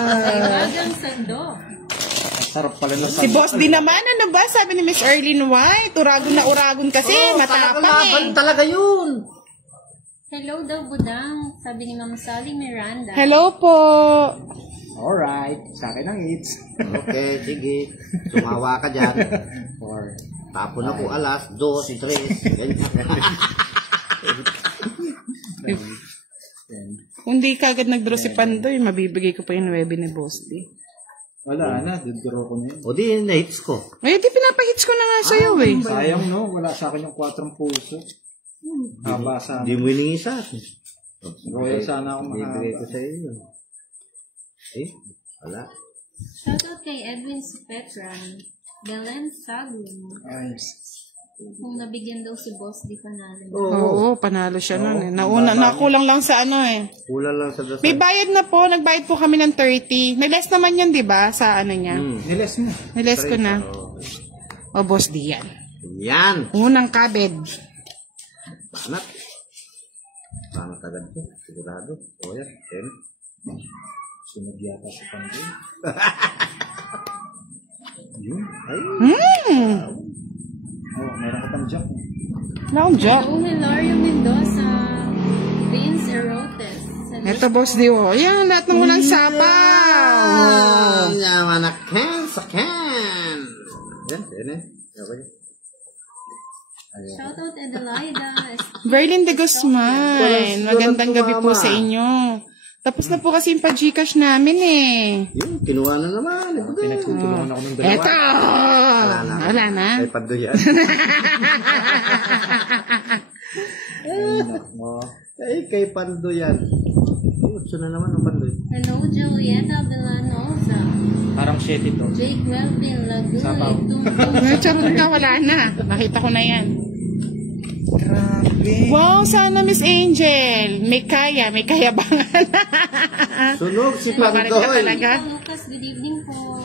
Iwagang sando. sarap pala na Si Boss din naman, ano ba? Sabi ni Miss Erling White, uragon na uragon kasi, matapang Laban eh. talaga yun. Hello daw, Budang. Sabi ni Ma'am Sally Miranda. Hello po. Alright, sa akin ang hits. Okay, sige. Sumawa ka dyan. 4. Tapon ako alas, 2, 3. Kung di kagad nag-draw si Pandoy, mabibigay ko pa yung 9 ni Boss D. Wala na, duduro ko na yun. O di, na-hits ko. Ay, di pinapahits ko na nga sa'yo eh. Sayang no, wala sa akin yung 4 puso. Haba sana. Hindi mo hiningi sa akin. Royal sana akong Bibigay ko mahaba. sa'yo yun. Eh, wala. Shoutout kay Edwin Supetran. Belen Sagun. Ay, Kung nabigyan daw si Boss, di panalo. Oo, panalo siya nun eh. Nakulang lang sa eh. Kulang lang sa dasal. May bayad na po, nagbayad po kami ng 30. May less naman yun, di ba? Sa niya. niles mo. Niles ko na. O, Boss D yan. Yan. Unang kabed. Banat. Banat agad ko. Sigurado. O yan. Yan. Sunog yata sa Pandoy. Yun. Ay. Oh, meron ka pang jack. Wala akong joke. Hello, Hilario Mendoza. Vince Erotes. Ito, Boss D. O, yan, lahat ng unang sapaw. Yaman na can sa can. Yan. Yan eh. Okay. Shoutout Adelaida. Berlin de Guzman. Magandang gabi po sa inyo. Tapos na po kasi yung pa-Gcash namin eh. Yun, kinuha na naman. Pinagtutulungan ako ng dalawa. Eto! Wala na. Ay, pando yan. Ay, kay pando yan. Utso na naman ang pando. Hello, Julieta Villanosa. Parang 7 ito. Jake Melvin Sabaw. Laguy. Charot ka, wala na. Nakita ko na yan. Grabe. Wow, sana Miss Angel. May kayabangan. Sunog si Mabarit ka Pandoy. talaga. Lucas, good evening po.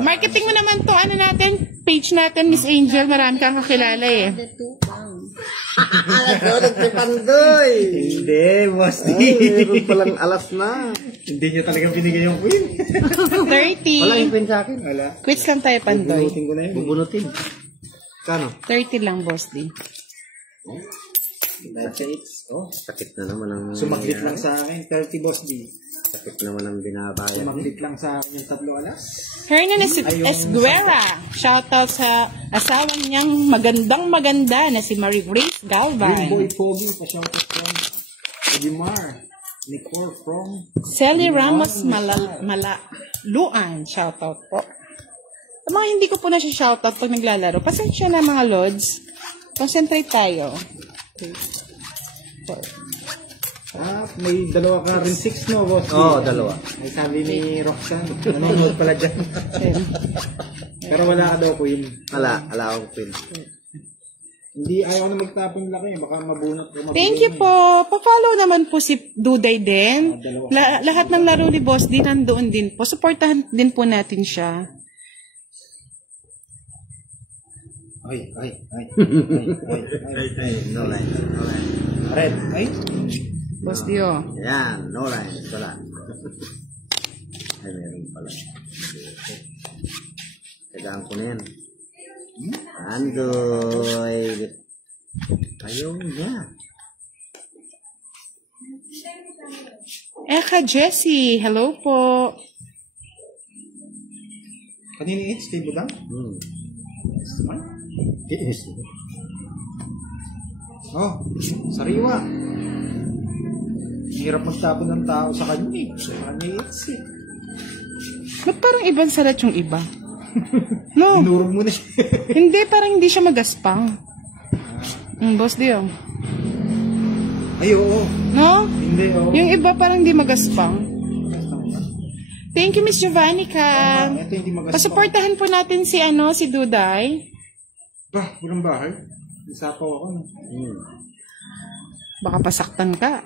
Marketing mo naman to, ano natin, page natin, Miss Angel. Marami kang kakilala eh. The two pounds. Sunog si Pandoy. Hindi, boss. Ay, meron palang alas na. Hindi niya talaga binigay yung queen. 30. Wala yung pin sa akin. Wala. Quiz lang tayo, Pandoy. Bunutin ko na yun. Bubunutin. Kano? 30 lang, Boss D. Oh, Sakit na naman ang... sumaglit lang sa akin. 30 boss D. Sakit naman ang binabayan. Sumaglit lang sa akin yung 3 alas. Hernan Esguera. Shoutout sa asawa niyang maganda na si Marie Grace Green Galvin. Boy Pogi, pa-shoutout from Edimar. Nicole from Sally Ramos Malaluan. Shoutout po. Sa mga hindi ko po na siya shoutout pag naglalaro, pasensya na mga Lods. Concentrate tayo. may dalawa ka rin 6 no boss? Oo, dalawa. Ay sabi ni Roxanne, nanonood pala dyan. Pero wala ka daw queen. Wala akong pin. Hindi, ayaw na magtapon laki. Baka mabunot. Thank you po. Pa-follow naman po si Duday din. Lahat ng laro ni Boss D nandoon din po. Supportahan din po natin siya. Ay. No line. Red. Ay. Boss D, oh. Yan, no line. Wala. Ay, meron pala. Tagaan ko na yan. Andoy. Ayaw niya. Eka Jessie, hello po. Kanina it's kay Budang? Yes. Oh, sariwa. Hirap magtapon ng tao sa kanya eh. Kanina it's eh. Ba't parang ibang salat yung iba? No. Inurog mo na siya. Hindi, parang hindi siya magaspang. Boss D, oh. Ay, oo. No? Hindi, oo. Yung iba parang hindi magaspang. Thank you, Miss Giovannica. Ito hindi magaspang. Pasuportahan po natin si si Duday. Bah, walang bahay. Isapaw ako. No? Baka pasaktan ka.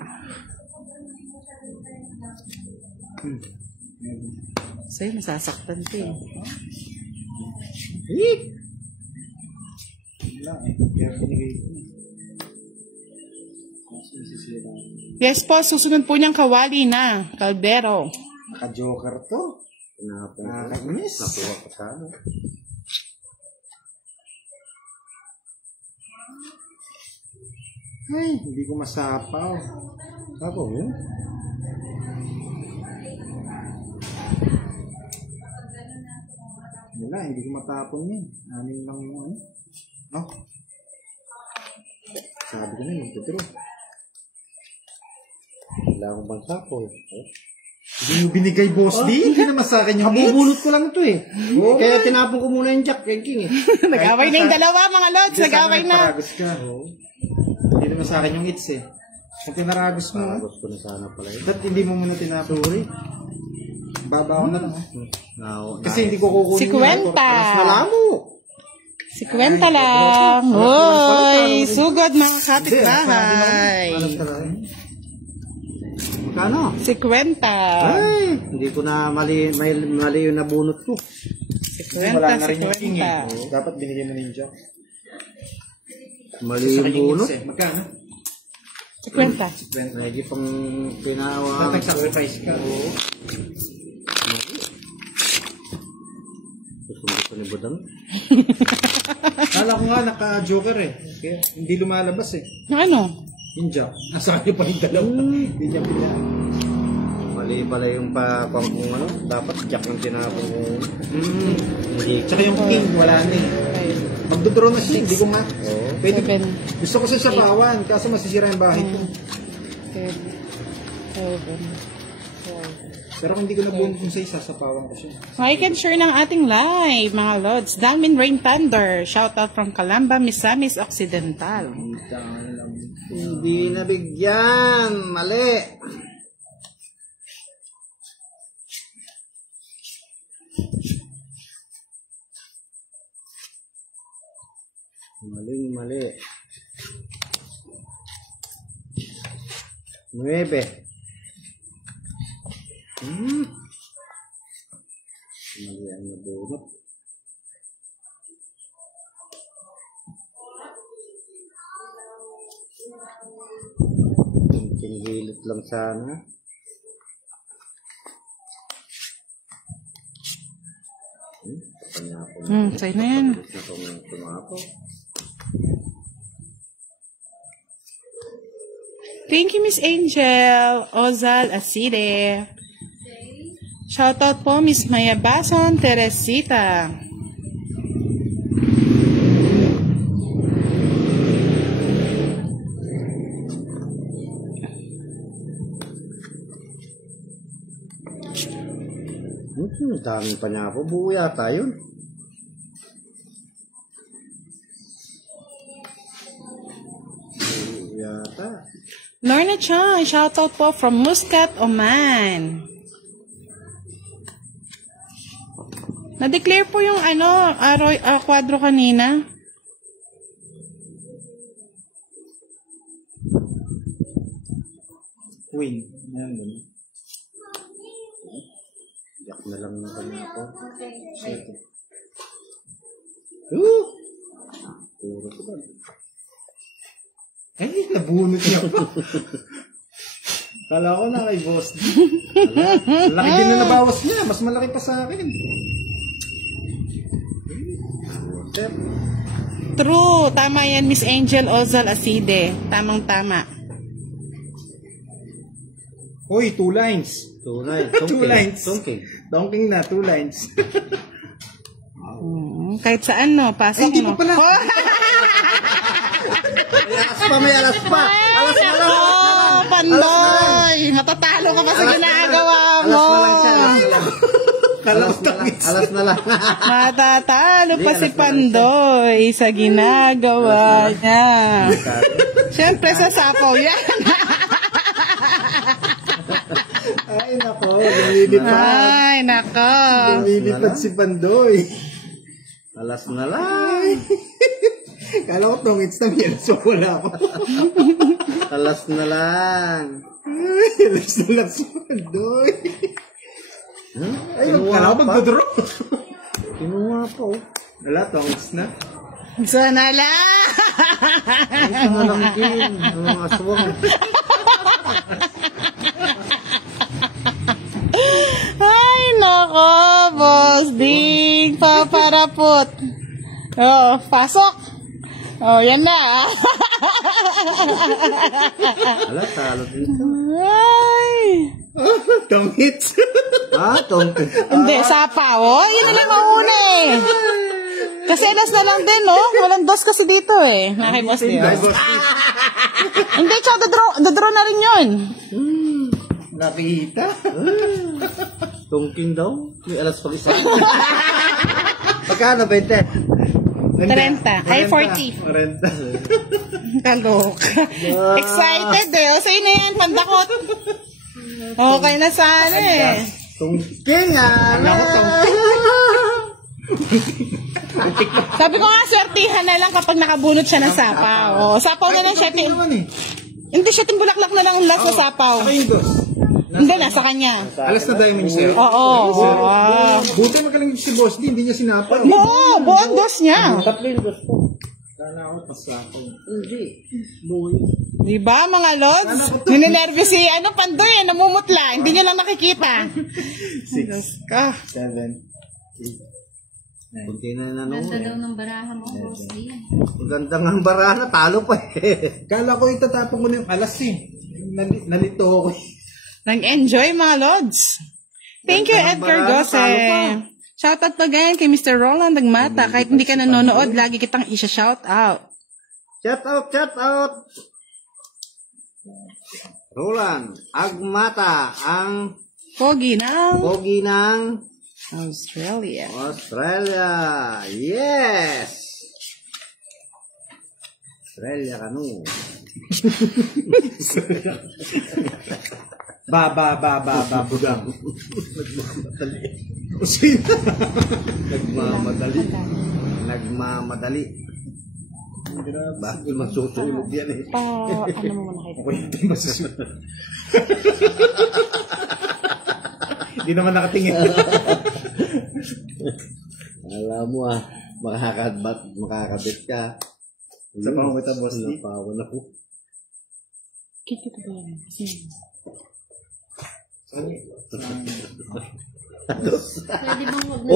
Sa'yo, masasaktan ka eh. Wala eh. Kaya pinigay ko. Yes po, susunod po niyang kawali na. Caldero. Naka-joker to. Nakakainis. Nakuha ko sa ano. Ay, hindi ko masapaw. Sapo mo? Wala, hindi ko matapon yan. Anin lang yung ano. No? Sabi ko na yun, tuturo. Wala akong bang sapo. Hindi mo binigay, boss D. Hindi naman sa akin yung Kabubulot ko lang ito eh. Kaya tinapon ko muna yung jack, yung king eh. Nag-away na yung dalawa, mga lods. Nag-away na. Paragos ka. Hindi naman sa akin yung hits eh. Kung pinaragos mo, Gusto ko na sana pala yun. ba't hindi mo muna tinapon? Baba ko na lang. Kasi hindi ko kukunin. Si Kwenta. Malamo. Si Kwenta lang. Hoy, sugod mga kapitbahay. Magkano? Si Kwenta. Ay, hindi ko na mali yung nabunot ko. Si Kwenta, Wala na si rin yung king Kwenta. eh. Dapat binigyan mo na yung jack. Mali yung bunot. Magkano? Si Kwenta. Medyo pang pinawa. Nag-sacrifice ka. Oo. Susunod ko ni Budang. Kala ko nga naka-joker eh. Kaya hindi lumalabas eh. Ano? Yung jack. Nasa kanya pa yung dalawa. Hindi niya pila. Mali pala yung kung ano. Dapat jack ng tinapon ko. Hindi. Tsaka yung king, wala na eh. Magdodraw na siya, hindi ko Pwede. Seven. Gusto ko sa sapawan, kaso masisira yung bahay ko. Pero kung hindi ko nabunod kung sa isa, sasapawan ko siya. Like and share ng ating live, mga lods. Dalmin Rain Thunder. Shout out from Calamba, Misamis Occidental. Hindi nabigyan. Mali. Mali. 9. Mali ang nabunot. Hinihilot lang sana. Sa'yo na yan. Thank you, Miss Angel. Ozal Aside. Shoutout po, Miss Maya Bason Teresita. Daming pa niya po. Buo yata yun. Buo yata. Lorna Chan, shoutout po from Muscat, Oman. Na-declare po yung kwadro kanina. Queen. Ayan, ganun. Yak na lang na kanya ako. Puro ko ba? Ay, nabunot niya pa. Kala ko na kay boss. Laki din na nabawas niya. Mas malaki pa sa akin. True. Tama yan, Miss Angel Ozal Aside. Tamang-tama. Hoy, 2 lines. 2 lines. 2 lines. Tungking. Donking na, 2 lines. Kahit saan, no? Pasok, Ay, hindi no? pa pala. May alas pa. Alas na lang. Oh, Pandoy! Matatalo ka pa sa ginagawa mo. Alas na lang siya. Alas na lang. Matatalo pa si Pandoy sa ginagawa niya. Siyempre, sa sapaw yan. Ay, nako. Lumilipad. Ay, nako. Lumilipad si Pandoy. Alas na lang. Kala ko tongits na yan. So, wala ako. Alas na lang. Alas na lang si Pandoy. Ay, kala ko magdodraw. Kinuha pa, oh. Wala, tongits na. Sana lang. Ito nga lang din. Ang mga aswang. Ay, nako, boss. Ding, paparapot. Oh, pasok. Oh, yan na. Ala, talo dito. Ay. Tongits. Tongking. Hindi, sapa. Oh, yun na lang mauna eh. Kasi alas na lang din, no? Walang dos kasi dito eh. Nakay boss niyo. Hindi, tsaka dadraw na rin yun. Nakita. Tongking daw. May alas pag isa. Pagkano, 20? 30. Ay, 40. 40. Kalok. Excited eh. O, sa'yo na yan, pandakot. Okay na sana eh. Tongking Sabi ko nga, swertihan na lang kapag nakabunot siya ng sapaw. O, sapaw na lang siya. Hindi siya, timbulaklak na lang last sa sapaw. Saka yung dos. Hindi, nasa kanya. Alas na diamond sir. Oo. Buti magaling si Boss D, hindi niya sinapa. Oo, buong dos niya. Tatlo yung dos ko. Kala ko pasako. Hindi. Buhay. Diba, mga lods? Nininervous si Pandoy, namumutla. Hindi niya lang nakikita. 6, 7, 8. Kunti na nanong. Ganda daw ng baraha mo, boss D. Maganda nga ang barana, talo pa eh. Kala ko itatapon ko na yung alas eh. Nalito ako. Nag-enjoy, mga lods. Thank you, Edgar Gose. Shoutout pa ganyan kay Mr. Roland Nagmata. Kahit hindi ka nanonood, lagi kitang isa-shoutout. Shout out, shout out. Roland Agmata, ang Pogi ng pogi ng Australia. Australia. Yes! Australia ka no. Budang. Sino? Nagmamadali. Bakit masusulog yan eh? Ano mo muna kayo? Ako hindi masusunod. Hindi naman nakatingin. Alam mo makakabit ka. Sa pamamagitan, boss. Napawan ako. Kikita ba yan? Pwede bang wag ng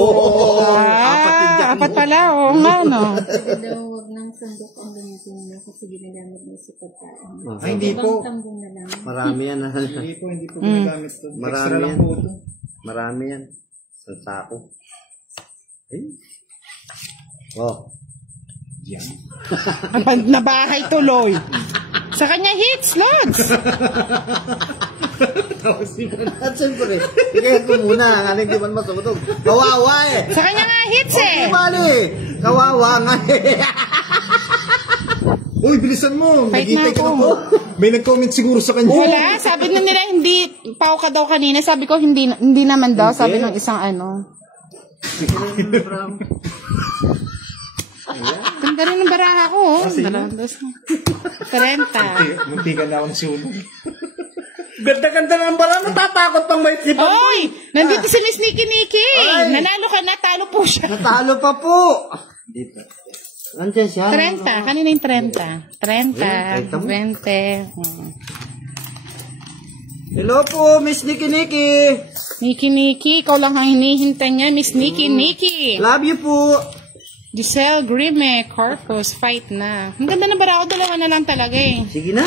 Apat pala. Oo nga, no? Pwede daw wag ng sandok ang gamitin mo kasi ginagamit mo sa pagkain. Ay, hindi po. Tambong na lang. Marami yan. Hindi po ginagamit to. Marami Extra lang yan. po ito. Marami yan. Sa sako. Ay. Oh. Yan. Nabahay tuloy. Sa kanya hits, Lods. At siyempre, tigay ko muna. Ang aling di man masugtog. Kawawa eh. Sa kanya nga hits eh. Bali. Kawawa nga eh. Uy, bilisan mo. Fight Nagintay na ka na ako. po. May nag-comment siguro sa kanya. Wala, sabi na nila hindi, pao ka daw kanina. Sabi ko hindi naman daw, sabi ng isang ano. Ganda rin ng baraha ko, oh. 30. Muntikan na ako ng sunog. Ganda-ganda ng bala. Natatakot pang may tipan. Oy! Nandito si Miss Nikki Nikki. Nanalo ka na, talo po siya. Natalo pa po. Dito. Nandiyan siya. 30, kanina yung 30. 30, 30 mo? 20. Hello po, Miss Nikki Nikki. Nikki Nikki, ikaw lang ang hinihintay niya, Miss Nikki Nikki. Love you po. Giselle Grime, Corpus, fight na. Ang ganda ng baraha ko, dalawa na lang talaga eh. Sige na.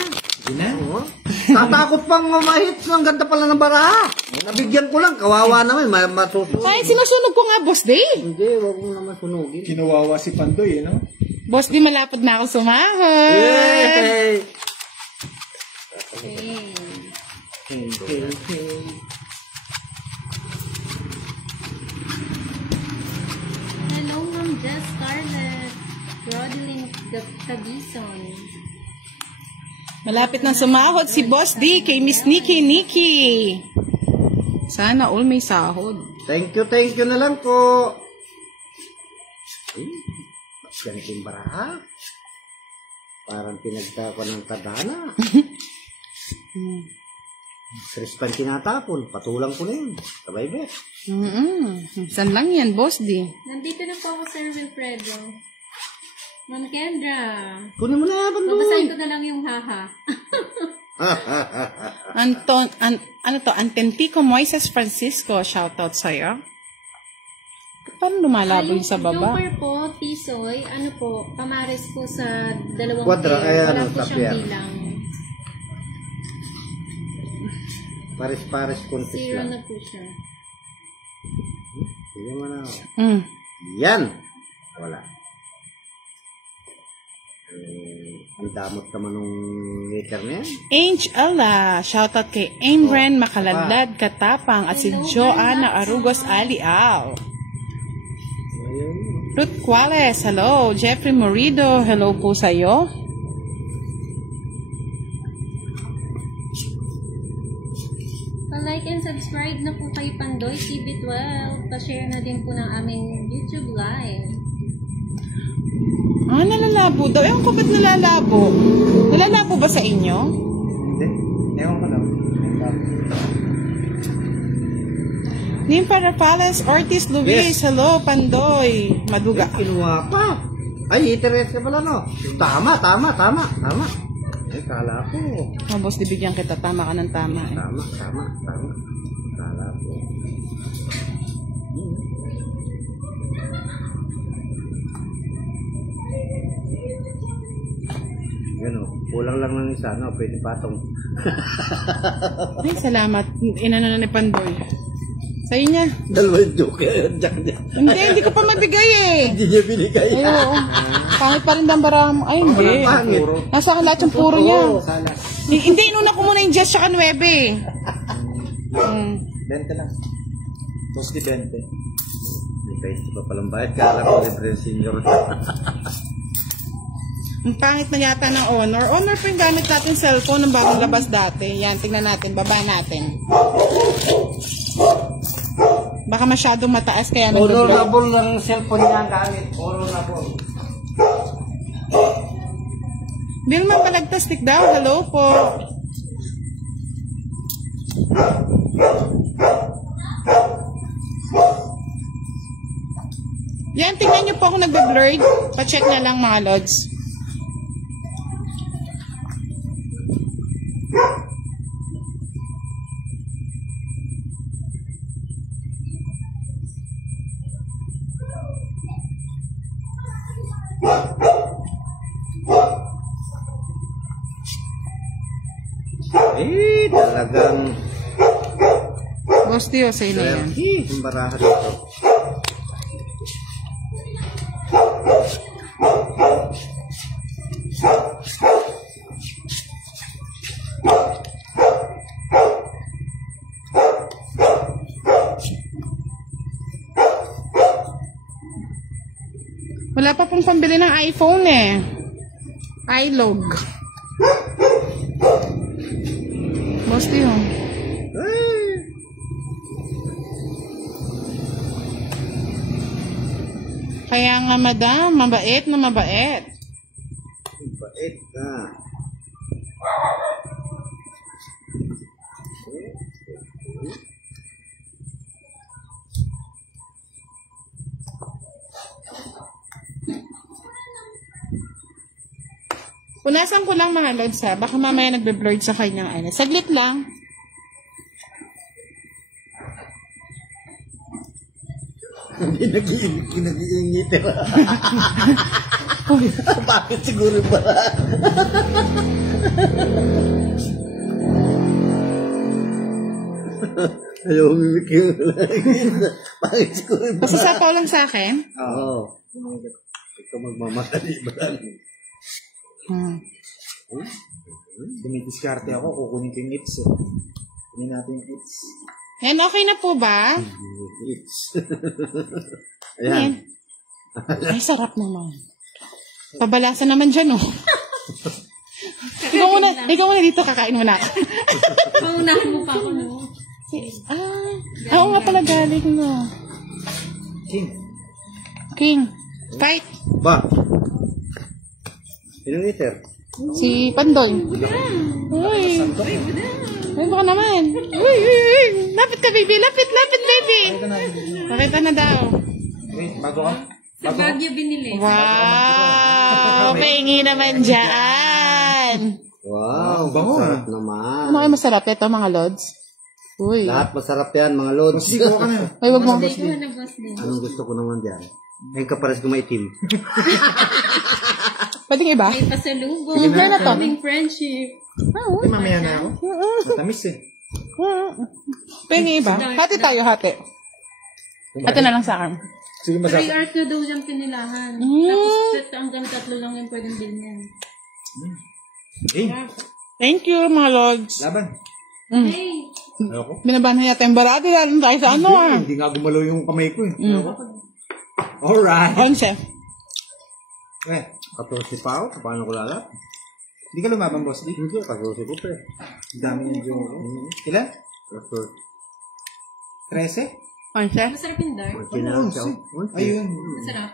Oo. Tatakot pang mahit. Ang ganda pala ng baraha. Nabigyan ko lang. Kawawa naman. Masusunod. Ay, sinusunog ko nga, Boss D. Hindi, wag mo naman sunugin. Kinawawa si Pandoy, no? Boss D, malapad na ako sumahod. Yay! Hello, Ma'am Jess Scarlett. Rodeling Cabison. Malapit na sumahod si Boss D kay Miss Nikki Nikki. Sana all may sahod. Thank you na lang po. Ganito yung baraha. Parang pinagta ko ng tadhana. Crispan tinatapon. Patulang ko na yun. Sabay bet. Saan lang yan, Boss D? Nandito na po ako, Sir Wilfredo. Ma'am Kendra. Kunin mo na yan, Pandoy. Babasahin ko na lang yung haha. Antentico Moises Francisco, shoutout sa'yo. Paano lumalabo yung sa baba? Joker po, Tisoy, ano po, pamares po sa dalawang Quadra, pair. ano, Wala po sa siyang pair. bilang. Pares-pares kontis Zero lang. na po siya. Sige mo na. Mm. Yan. Wala. Ang damot naman nung meter na yan. Angela, shoutout kay Aimren Makaladlad Katapang at si Joanna Arugos Aliaw. Ruth Quales, hello. Jeffrey Morido, hello po sa'yo. Pa-like and subscribe na po kay Pandoy TV12. Pa-share na din po ng aming YouTube live. Nalalabo daw. Ewan ko ba't nalalabo? Nalalabo ba sa inyo? Hindi. Ewan ko lang. Nimpa Rapales, Ortiz Luis, hello, Pandoy. Maduga. Kinuha pa. Ay, iteres ka pala, no? Tama. Ay, kala ko. Boss, dibigyan kita. Tama ka ng tama. Eh. Tama. Kala ko. Yan o. Kulang lang ng isa, no? Pwede patong. Ay, salamat. Inano na ni Pandoy. Sa'yo niya. Dalawang joke yan. Hindi ko pa mabigay eh. Hindi niya binigay. Ay, oo. Pangit pa rin ang bara mo. Ay, hindi. Pangit. Nasa akin lahat yung puro niya. Salas. Hindi, inuna ko muna yung 10 tsaka 9. 20 lang. Boss di 20. May peso pa palang bayad. Kala ko libre senior. Ang pangit na yata ng Honor. Honor pa yung gamit natin cellphone ng bagong labas dati. Yan, tingnan natin. Baba natin. Baka masyadong mataas kaya nag-vlog. Honorable ng cellphone niya ang gamit. Honorable. Hindi naman palagtastik daw. Hello po. Yan, tingnan nyo po ako nagbe-blurred. Pa-check na lang mga lods. Talagang Boss Tio, sa'yo na yan. yung baraha dito. Wala pa pong pambili ng iPhone eh. iLog. Boss Tio. Kaya nga madam, mabait na mabait. Bait na. Punasan ko lang mga lods ha. Baka mamaya nagbe-blurred sa kanyang ano. Saglit lang. Kinag-iingit. Bakit siguro pala? Ayaw umimik bakit siguro pala? Pasasapaw lang sa akin. Oo. Ito magmamadali ba lang? Dumidiskarte ako, kukunin ko yung hits. Kunin natin yung hits. Yan, okay na po ba? It's. Ayan. Ay, sarap naman. Pabalasan naman dyan, oh. ikaw muna dito, kakain mo na. Paunahan mo pa ako, no? Oo nga pala galing, no. King. Fight. Ba? Sinong liter? Si Pandoy. Uy. Ay, baka naman. Uy. Lapit ka, baby. Lapit, baby. Pakita na daw. Wait, bago ka? Sa Baguio binili. Wow. Pahingi naman dyan. Wow, bango masarap naman. Ano kayo masarap ito, mga lods? Uy. Lahat masarap yan, mga lods. Boss, di ko ka na. Ay, wag mo. Ikaw na, boss din. Anong gusto ko naman dyan? Ngayon kapares gumaitim. Pwedeng iba? May pasalubong. Sige na to. Aming friendship. Ay, mamaya na ako. Matamis eh. Pwedeng iba? Hati tayo, hati. Hati na lang sa akin. Sige, 3 masarap. hours na daw siyang pinilahan. Tapos hanggang 3 lang yung pwedeng bilhin. Eh, Thank you, mga lods. laban. Hey! Ayoko. Binaban na yata yung barati. Lalo tayo sa ano, ah. Hindi nga gumalaw yung kamay ko eh. Ayoko. Alright. 11. Eh, 14 pa ako, paano ko lalat? hindi ka lumaban, boss. Di. Hindi, 14 ko pa eh. Ang dami ng joke ko. Ilan? 13? 11? Masarap yung dark. Kinalang siya. Ayun. Masarap.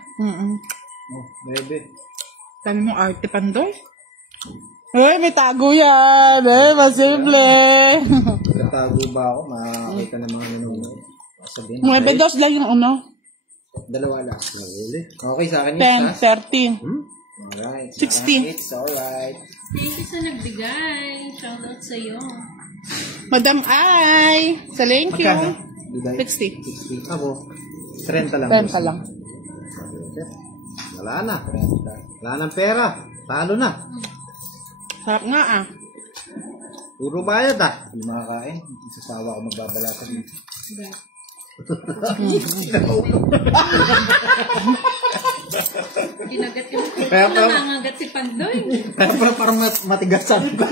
Oh, 9. Sabi mo, arte Pandoy? Uy, may tago yan. Masimple. Nagtago ba ako? Makakita ng mga nanonood. Sabihin. 9 dos lang yung ano. Dalawa lang. Nahuli. Okay sa akin yun, 10, 30. Alright. 60. It's alright. Thank you sa nagbigay. Shoutout sa'yo. Madam Ay. Sa thank you. Magkano? Bigay? 60. 60. Ako. 30 lang. 10 lang. Wala na. Wala nang pera. Talo na. Sarap nga ah. Puro bayad ah. Hindi makakain. Isasawa ako magbabalatan. Ginagat yung Kaya pa- nangangagat si Pandoy. Kaya parang matigasan ko.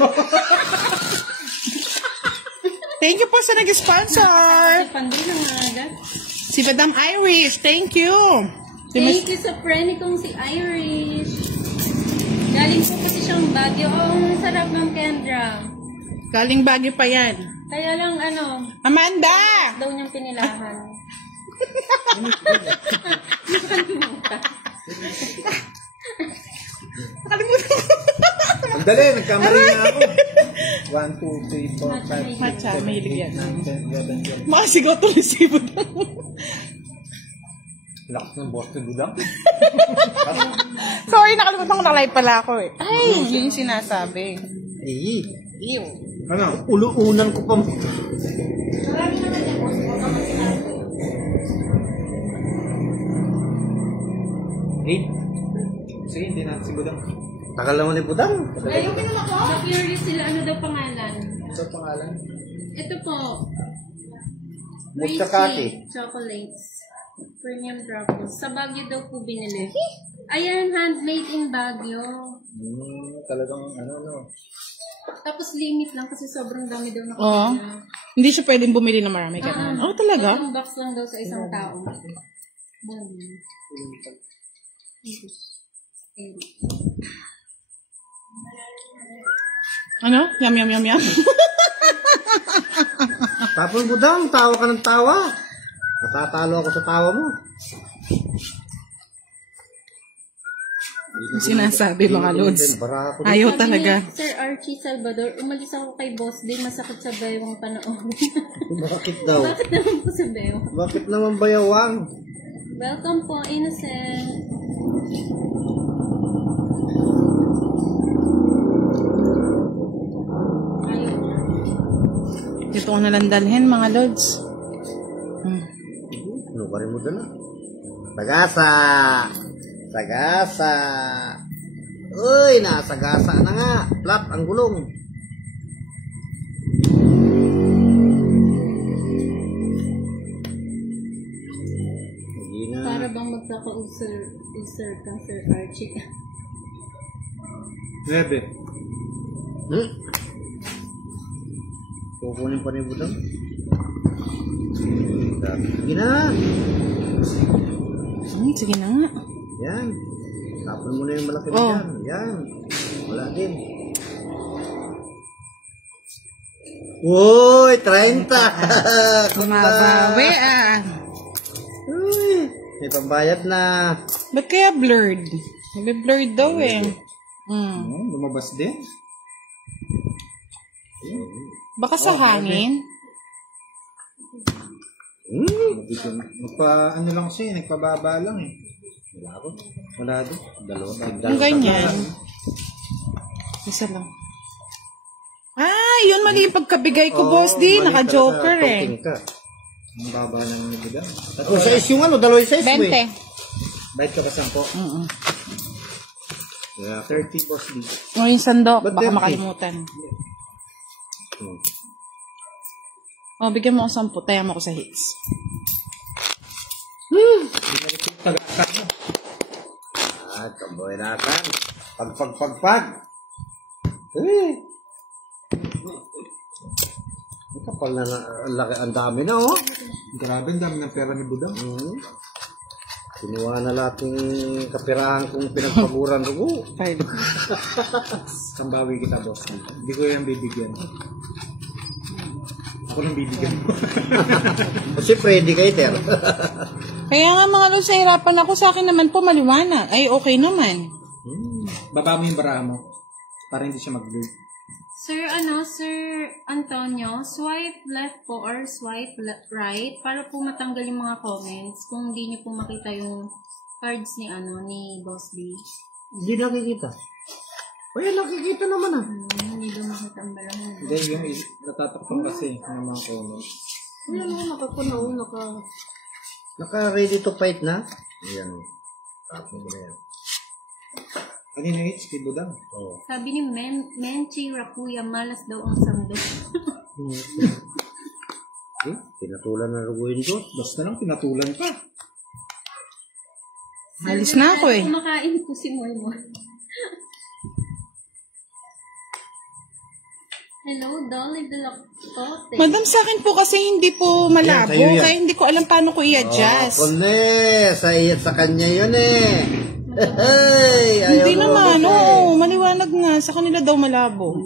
Thank you po sa nag-sponsor. Si Pandoy nangangagat. Si Madam Irish, thank you. Thank you sa friend kong si Irish. Galing po kasi siyang Baguio. Oh, ang sarap ng Kendra. Galing Baguio pa yan. Kaya lang Amanda! daw niyang pinilahan. Nakalimutan ko. Ang dali, nagkamali na ako. 1, 2, 3, 4, 5, Matcha, mahilig yan. 10, 11, 12. Makasigaw tuloy si Budang. Lakas ng boss ng budang. Sorry, nakalimutan ko na live pala ako eh. Ay, yun yung sinasabi. Eh, Ano? uluunan ko pa. Eight. Sige, hindi natin si budang. Takal naman ni Budang. Na-curious sila, ano daw pangalan? Ito pangalan? Ito po. Mutsakati. Chocolates. Premium truffles. Sa Baguio daw po binili. Ayan, handmade in Baguio. Talagang ano. Tapos limit lang kasi sobrang dami daw na Oo. Hindi siya pwedeng bumili ng marami ka naman. Oh, talaga? Isang box lang daw sa isang tao. Boom. Ano? Yum, yum, yum, yum. Tapos Budang, tawa ka ng tawa. Natatalo ako sa tawa mo. Sinasabi mga lods. Bara ako. Ayaw Sabi talaga. ni Sir Archie Salvador, umalis ako kay Boss Day, masakit sa bewang panahon. Bakit daw? Bakit naman po sa bewang? Bakit naman bayawang? Welcome po, Innocent. Ayun. Ito ko nalang dalhin mga lods. Ano ka rin mo dala? Sagasa! Sagasa! Uy, nasagasa na nga. Flat ang gulong. Hindi na. Para bang magkaka-ulcer ka, Sir Archie? 9. Kukunin pa ni Budang. Sige na. Sige na nga. Yan. Tapon mo na yung malaki Oh. dyan. Yan. Wala din. Uy, 30. Kumabawi ah. Uy, may pambayad na. Ba't kaya blurred? Blurred daw eh. Lumabas din. Baka sa hangin. Ano lang siya, nagpababa lang eh. Wala doon. Dalawa. Yung ganyan. Isa lang. Ah, yun mali yung pagkabigay ko, boss. Di, naka-joker eh. Ang baba lang ni budang. O, sa is yung ano, dalawa yung size mo 20. eh. Bite ka ba 10? Mm-mm. Yeah, 30 boss D. O yung sandok, Ba't baka 30? makalimutan. O, bigyan mo ako 10, tayo mo ako sa hits. At kamboy natin. Pag. Eh. Ang kapal na, ang dami na oh. Grabe, ang dami ng pera ni budang. Kinuha na lahat yung kapirahan kong pinagpaguran ko. Sambawi kita boss D. Hindi ko yan bibigyan. Ako nang bibigyan mo. Kasi Freddy Kaiter. Kaya nga mga lods, nahirapan ako. Sa akin naman po maliwanag. Ay, okay naman. Baba mo yung baraha mo. Para hindi siya mag-blur. Sir Antonio, swipe left po or swipe right para po matanggal yung mga comments kung hindi niyo po makita yung cards ni Boss B. Hindi nakikita. Ay, nakikita naman ah. Hindi daw makita ang balahan. Hindi, yung natatakpan kasi ng mga comments. Ayan o, nakapunaw, naka-ready to fight na. Ayan. Tapos mo na yan. Kanina HP budang. Oo. Sabi ni Menchi Rapuya, malas daw ang sando. Eh, pinatulan na ruguin ko. Basta lang pinatulan ka. Alis na ako eh. Kumakain po si Moymoy. Hello, Dolly de la Cote. Madam, sa akin po kasi hindi po malabo. Yan, sa'yo yan. Kaya hindi ko alam paano ko i-adjust. Kundi, sa kanya yun eh. Hey, Hindi ayaw mo naman, kasi. oo. Maliwanag nga. Sa kanila daw malabo.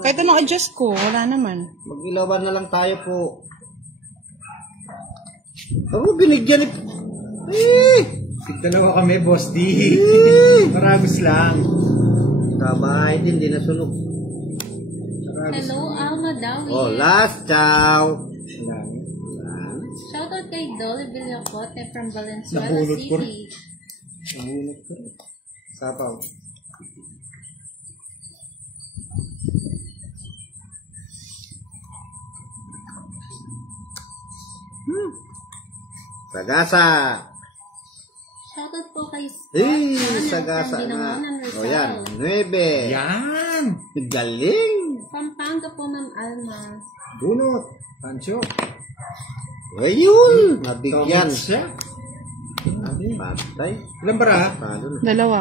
Kahit anong adjust ko, wala naman. Mag-ilawan na lang tayo po. Ako binigyan ni... Dalawa kami, Boss D. Maragos lang. Kabahay din, di nasunog. Hello, Alma Dawi. Oh, last chow. Shoutout kay Dolly Villacote from Valenzuela Nabunot ko City. Nabunot ko. Sapaw. Sagasa. Shoutout po kay Scott Eh, Tanner sagasa from na. Binangonan, O yan, Rizal. 9. Yan! Galing. Pampanga po, Ma'am Alma. Bunot. Pancho. Ayun, nabigyan. Comments siya. Patay. Ilan bara? Paano na? Dalawa.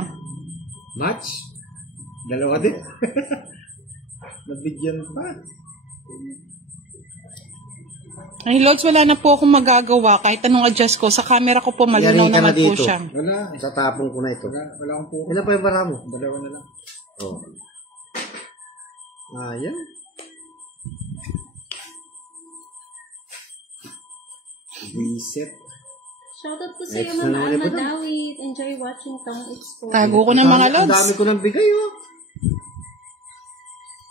Match? Dalawa din. Nabigyan pa. Ay, Lods, wala na po akong magagawa. Kahit anong adjust ko. Sa camera ko po, malinaw Yarin ka na naman po dito. siya. Wala. Sa tapong ko na ito. Wala akong po. Ilan pa yung bara mo? Dalawa na lang. Oh. Ayan. Reset. Shoutout po sa iyo, Next Ma'am na naman Alma ito na. Dawit. Enjoy watching Tong Expo. Tago ko ng mga Ang Lods. dami ko ng bigay, oh.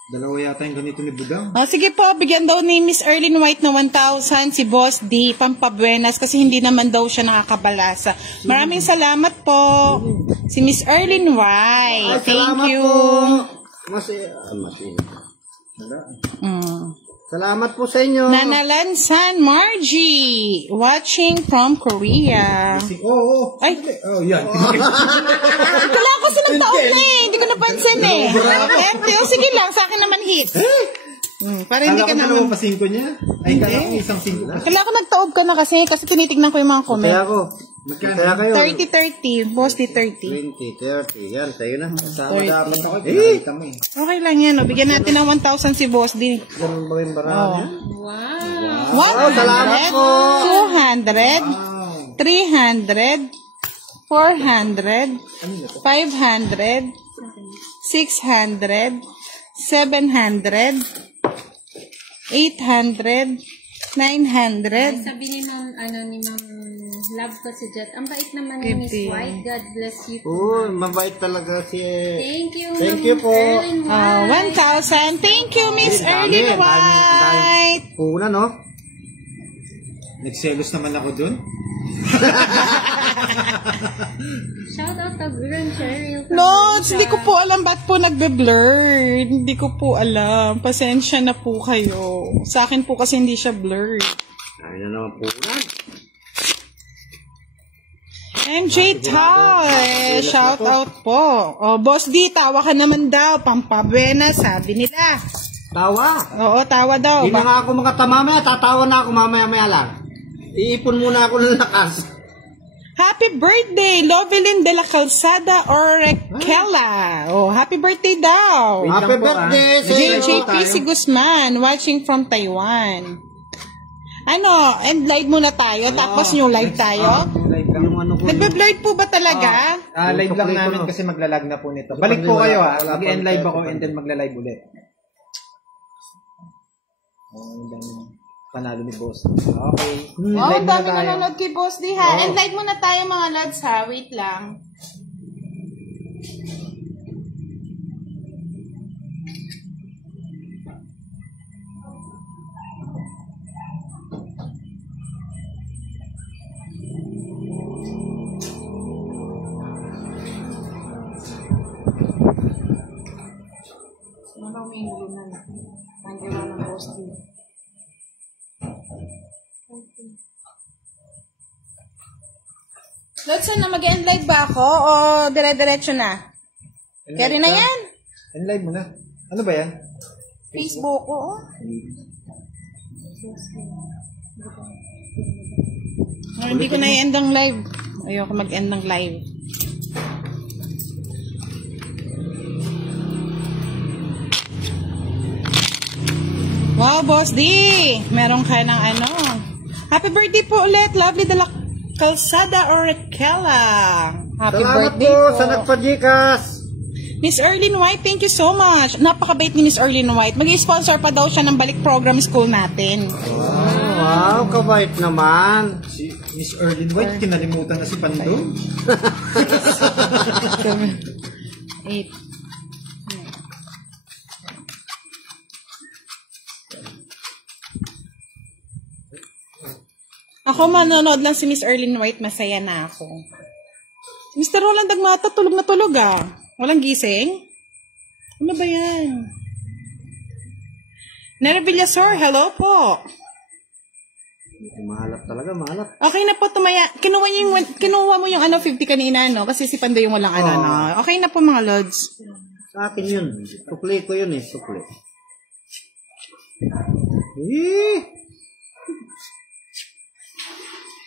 Dalawa yata yung ganito ni Budang. Sige po, bigyan daw ni Miss Erlyn White na 1,000 si Boss D, pampabuenas, kasi hindi naman daw siya nakakabalasa. Maraming salamat po, si Miss Erlyn White. Ay, Thank salamat you. po. Salamat po sa inyo. Nanalansan Margie, watching from Korea. Oo. Ay, Oh, yan. wala ko sa taon na eh. Hindi ko napansin eh. Sige lang, sa akin naman hit. Para hindi Kala ka ko naman. dalawa pa 5 niya. Ay, kala ko isang 5 pa. Kailangan ko nagtaob ka na kasi tinitignan ko yung mga Kaya comment. ako. Kaya kayo. 30-30, Boss D 30. 20, 30. Yan, sa'yo na. Sama dapat ako. Eh! Pinakita mo eh. Okay lang yan. O. Bigyan natin ng 1,000 si Boss D. Ganun ba yung barang yan? Wow. salamat 100, po. 200, 300, 400, 500, 600, 700, 800, 900. Sabi ni Ma'am, ni Ma'am Love ko si Jet. Ang bait naman ni Miss 50. White. God bless you po. Oo, mabait talaga si... Thank you, Thank Ma'am you po. Erlyn White. 1,000. Thank you, Miss Dami, Erlyn dami, White. Puna, no? Nagselos naman ako dun. Shout out to Gurun Cheryl. Lods, hindi ko po alam ba't po nagbe-blur. Hindi ko po alam. Pasensya na po kayo. Sa akin po kasi hindi siya blurred. Ay na naman puna. MJ Tal, shout out po. Oh, Boss D, tawa ka naman daw. Pampabuena, sabi nila. Tawa. Oo, tawa daw. Hindi na nga ako makatamamaya. Tatawa na ako mamaya-maya lang. Iipon muna ako ng lakas. Happy birthday, Lovelyn de la Calzada Orequela. Oh, happy birthday daw. Wait Happy lang po, birthday ah. sa iyo. JJPC Guzman, watching from Taiwan. Ano, end live muna tayo, tapos new live tayo? Live lang. Yung ano ko. Nagbe-blurred po ba talaga? Live lang Yung namin no? kasi maglalag na po nito. Kasi Balik po wala- kayo wala Mag-end pang live tayo ako pa. and then magla-live ulit. Panalo ni boss. Okay. Oh, Live ang na dami tayo. nanonood kay Boss D ha. End live muna tayo mga lads ha. Wait lang. Ano may gulo na? Nandiyan na ng Boss D. Lods, na mag-end live ba ako o dire-diretso na? End Carry live na ka? yan? End live mo na. Ano ba yan? Facebook, oo. Hindi ko na i-end ang live. Ayoko mag-end ng live. Wow, Boss D! Meron ka ng ano. Happy birthday po ulit, Lovely de la Calzada Orequela. Happy Salamat birthday po sa nagpa-Gcash. Miss Erlyn White, thank you so much. Napakabait ni Miss Erlyn White. Mag-sponsor pa daw siya ng Balik Program School natin. Wow, kabait naman. Si Miss Erlyn White, kinalimutan na si Pando. 8. Ako manonood lang si Miss Erlyn White, masaya na ako. Mr. Roland Dagmata, tulog na tulog ah. Walang gising? Ano ba yan? Nera Villasor, hello po. Mahalap talaga, mahalap. Okay na po, kinuha mo yung ano, 50 kanina, no? Kasi si Pando yung walang ano, no? Okay na po mga lods. Sa akin yun. Sukli ko yun eh, sukli.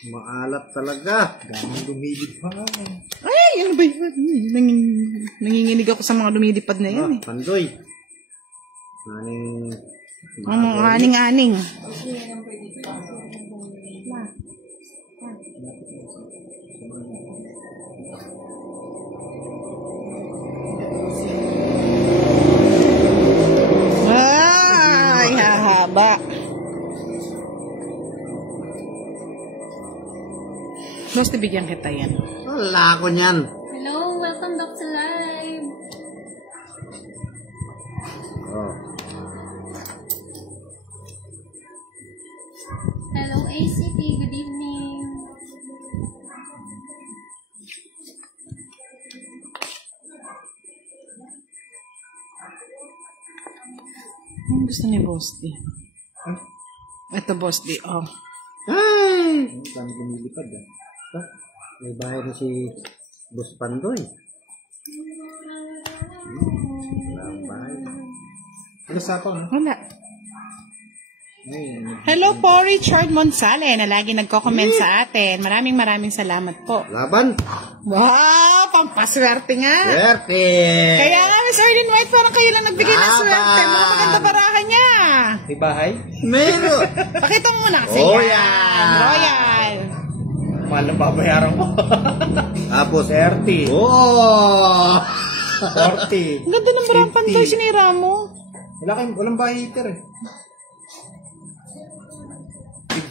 Maalat talaga. Daming lumilip pa. Ay, ano ba yun? Nanginginig ako sa mga lumilipad na yan eh. Pandoy. Aning-aning. Ay, hahaba. Basta bigyan kita yan. Wala ko niyan. Hello, welcome back to live. Oh. Hello, ACT. Good evening. Ano gusto ni Boss D? Ito, Boss D. Oh. Ay! Daming lumilipad ah. May bahay na si Boss Pandoy. Wala ang bahay. Ano sa ako, no? Wala. Ay, Hello po, Richard Monsale, na lagi nagko-comment sa atin. Maraming salamat po. Laban. Wow, pampaswerte nga. Swerte. Kaya nga, Miss Erlyn White, parang kayo lang nagbigay ng Laban. swerte. Mga maganda barahan niya. may bahay? Meron. Pakita mo muna kasi Oh, yan. yan. Royal. Mahal na babayaran mo. Tapos, 30, oh! 40. Ang ganda ng barang 50. pantay, sinira mo. Walang bahay heater eh.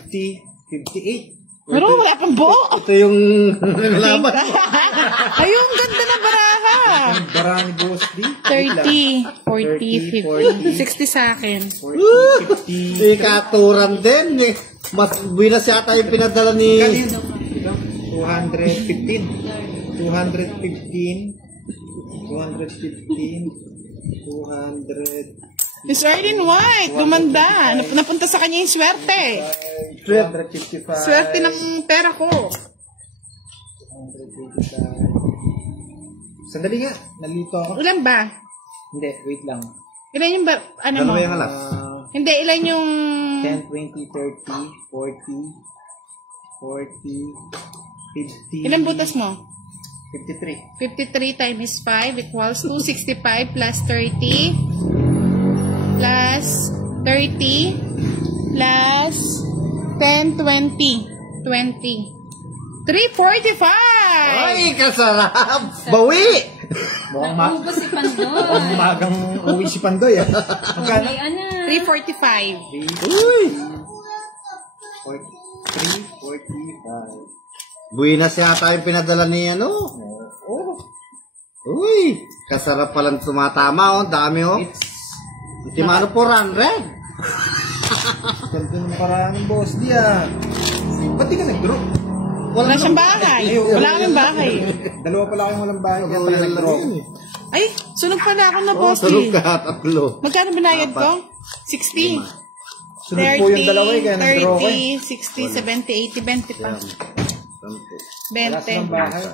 50, 58. Pero wala kang buo. Ito yung laban. Ayun, ganda ng baraha. Ang bara ni Boss D. 30, 40, 50, 60 sa akin. 40, 50. Ikaturan din eh. Mas bilas yata yung pinadala ni... Kanino? 215. 215. 200. Miss Erlyn White, gumanda. Napunta sa kanya yung swerte. 255. Swerte ng pera ko. 225. Sandali nga. Nalito ako. Ilan ba? Hindi, wait lang. Ilan yung ba? Ano mo? Dalawa yung alas. Hindi, ilan yung... 10, 20, 30, 40, 50. Ilan butas mo? 53. 53 times 5 equals 265 plus 30 plus 30 plus 10, 20. 345! Ay, kasarap! Bawi! Mukhang Naubos si Pandoy. umagang uwi si Pandoy ah. Magkano? Ay, ano? 345. Uy! 345. Buinas yata yung pinadala ni ano. Oh, Uy! Kasarap palang tumatama oh. Dami oh. Timano 400. ganda ng paraan ng Boss D ah. Ba't di ka nag-draw? Wala siyang bahay. Wala kaming bahay. Dalawa pala kayong walang bahay. Kaya pala Royal lang nag-draw. yun eh. Ay, sunog pala ako na, Oh, boss. sarap ka, tatlo. Magkano binayad ko? 60. Sunod po yung dalawa eh. Kaya nag-draw ko eh. 30, 60, 70, 80, 20 pa. Sampo. Wala silang 20. bahay.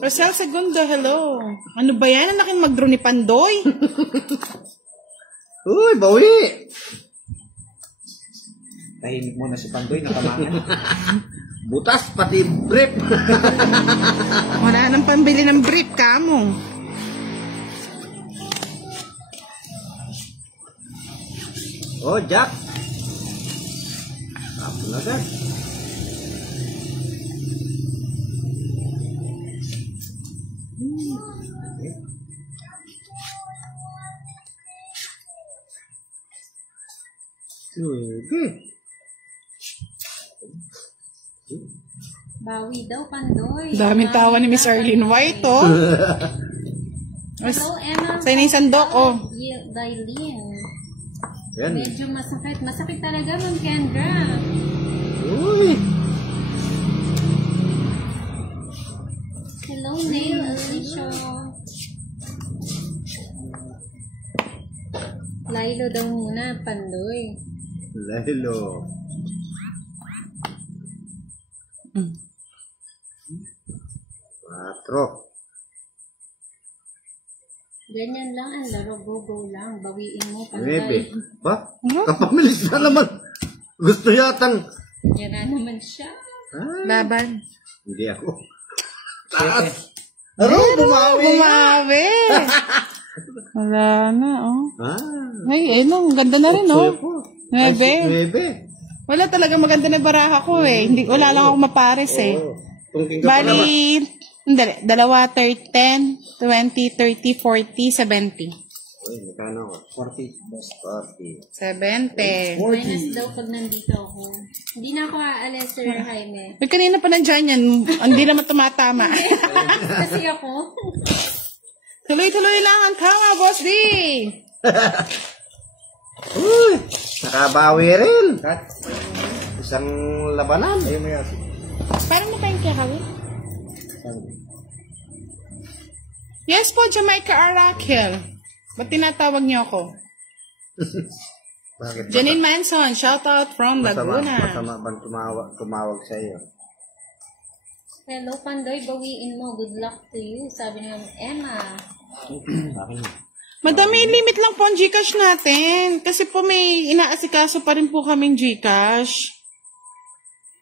Rosel Segundo, hello. Ano ba yan? Ang laking mag-draw ni Pandoy. Uy, bawi! Tahimik muna si Pandoy. Nakamangan. Butas, pati brief. Wala nang pambili ng brief, kamo. Oh, Jack. Tapon agad. Sige. Bawi daw, Pandoy. Daming tawa ni Miss Arlene White, oh. Hello, Emma. Sa'yo na yung sandok, oh. Dailin. Yan. Medyo masakit. Masakit talaga, Ma'am Kendra. Uy. Hello, Neil Alicia. Lilo daw muna, Pandoy. Lalo. Patro. Ganyan lang ang laro, go lang. Bawiin mo, Nuebe. Pandoy. Ba? Kapamilis na naman. Gusto yatang. Yan na naman siya. Ah, Laban. hindi ako. Taas. Aro, bumawi. Bumawi. Wala na, oh. Ah. Ay, ayun, ang ganda na rin, oh. Nuebe. Nuebe. Wala talaga maganda na baraha ko, eh. Hindi, wala lang ako mapares, eh. Oo. Tungking ka pa naman. Bali, hindi, dalawa, 10, 20, 30, 40, 70. Uy, magkano ako? 40, boss. 40. 70. Minus daw pag nandito ako. Hindi na ako aalis, Sir Jaime. Uy, kanina pa nandyan yan. Hindi naman tumatama. Kasi ako. Tuloy-tuloy lang ang tama, Boss D. Uy, nakabawi rin. Cut. Isang labanan. Ayun mo yan. Parang tayong kaya kawin? Yes po, Jamaica Arakel. Ba't tinatawag niyo ako? Bakit? Janine Manson, shout out from Laguna. Masama bang tumawag sa iyo? Hello, Pandoy. Bawiin mo. Good luck to you. Sabi ni Ma'am Emma. Madami limit lang po ang Gcash natin. Kasi po may inaasikaso pa rin po kaming Gcash.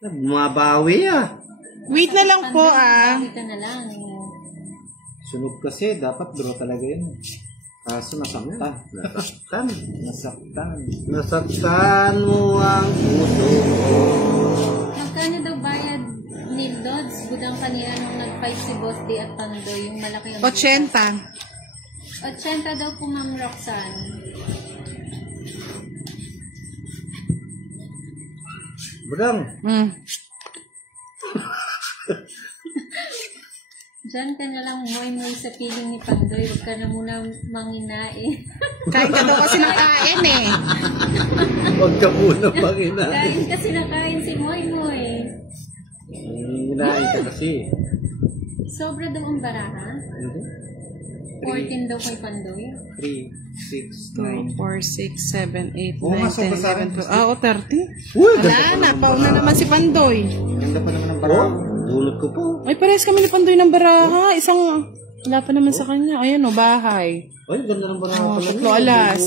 Bumabawi ah. Wait na lang po Bawi ka na lang. Sunog kasi, dapat draw talaga yun. Kaso nasaktan. Nasaktan. Nasaktan. Nasaktan mo ang puso ko. Magkano daw bayad ni Lods? Budang kanina nung nag-fight si Boss D at Pandoy. Yung malaki ang 80. 80 daw po, Ma'am Roxanne. Budang. Diyan ka na lang moy-moy sa piling ni Pandoy. Huwag ka na muna manginain. Kain ka daw kasi ng kain eh. Huwag ka muna panginain. Kain kasi nakain si Moy-moy. Hinahin ka kasi. Sobra daw ang baraha. 14 daw kay Pandoy. 3, 6, 2, 4, 9. 6, 7, 8, Oo nga, 9, sobra sa akin. 10, 11, 12. Ah, 30. Uy, Wala na, pauna naman si Pandoy. Ganda pa naman ang Oh, barang. bunot ko po. Ay, parehas kami ni Pandoy ng baraha. Isang, wala pa naman sa kanya. Ayan o, bahay. Ay, ganda ng barang Oh, pala. 3 alas.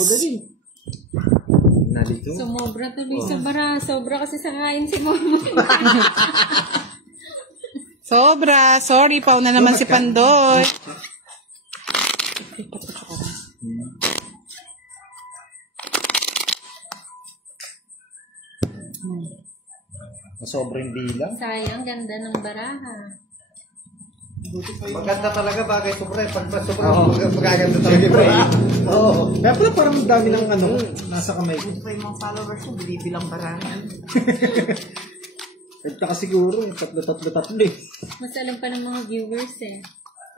Nalito. Sumobra tuloy sa baraha. Sobra kasi sa kain si Moy-moy. Sobra. Sorry, pauna naman si Pandoy. Sobrang bilang. Sayang, ganda ng baraha. Maganda talaga bagay sobra. Pag sobra, magaganda talaga yung barang. Oo. Kaya pala parang dami ng ano, nasa kamay ko. Ito yung mga followers ko, bilang barahan. Nagtaka siguro, tatlo eh. Mas alam pa ng mga viewers eh.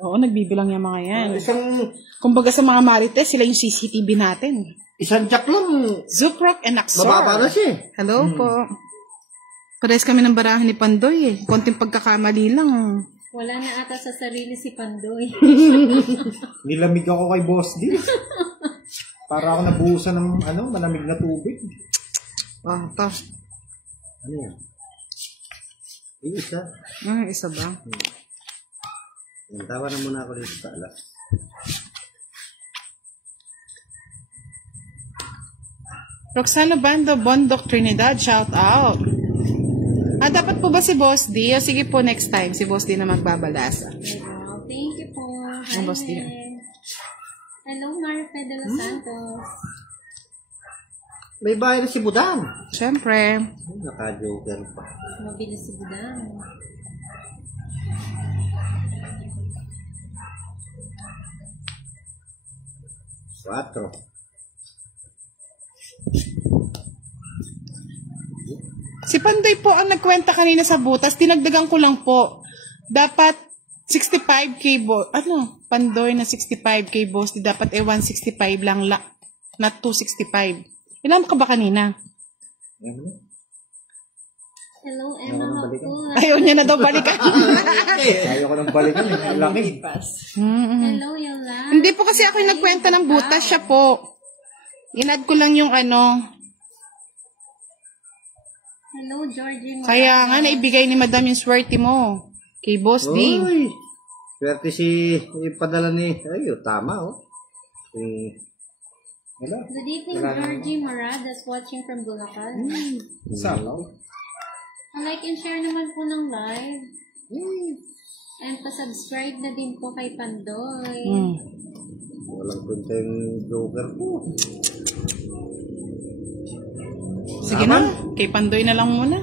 Oo, nagbibilang yung mga yan. Isang Kumbaga sa mga marites, sila yung CCTV natin. jack lang. Zukrok and Axor. Mababa na siya eh. Hello po. Parehas kami ng barahan ni Pandoy eh. Konting pagkakamali lang. Wala na ata sa sarili si Pandoy. Nilamig ako kay Boss D. Para ako nabuhusan ng malamig na tubig. Ah, ito. Ano yan? Yung isa. Ah, isa ba? Tawa na muna ako dito sa alas. Roxana Bando, Bondok, Trinidad, shout out. Ah, dapat po ba si Boss D? O sige po next time, si Boss D na magbabalasa. Wow, thank you po. Ang Boss D. Hello, Marfe de los Santos. May bahay na si Budang. Siyempre. Ay, naka-joker pa. Mabilis si Budang. Quatro. Si Pandoy po ang nagkwenta kanina sa butas. Dinagdagan ko lang po. Dapat 65k boss. Ano? Pandoy na 65k boss. Di dapat 165 lang. Not 265. Ilan ka ba kanina? Hello, Emma Hapon. Ayaw niya na daw balikan. Ayaw ko nang balikan eh. Ang laki. Hello, Yolanda. Hindi po kasi ako yung nagkwenta ng butas. Siya po. Inad ko lang yung ano. Hello, Georgie. Kaya nga, naibigay ni Madam yung swerte mo. Kay Boss D. Uy! Swerte si ipadala ni... Ay, tama, oh. Wala. Good evening, Georgie Maradas watching from Bulacan. Salaw. Like and share naman po ng live. And pa-subscribe na din po kay Pandoy. Walang kwenta yung joker po. Sige na. Kay Pandoy na lang muna.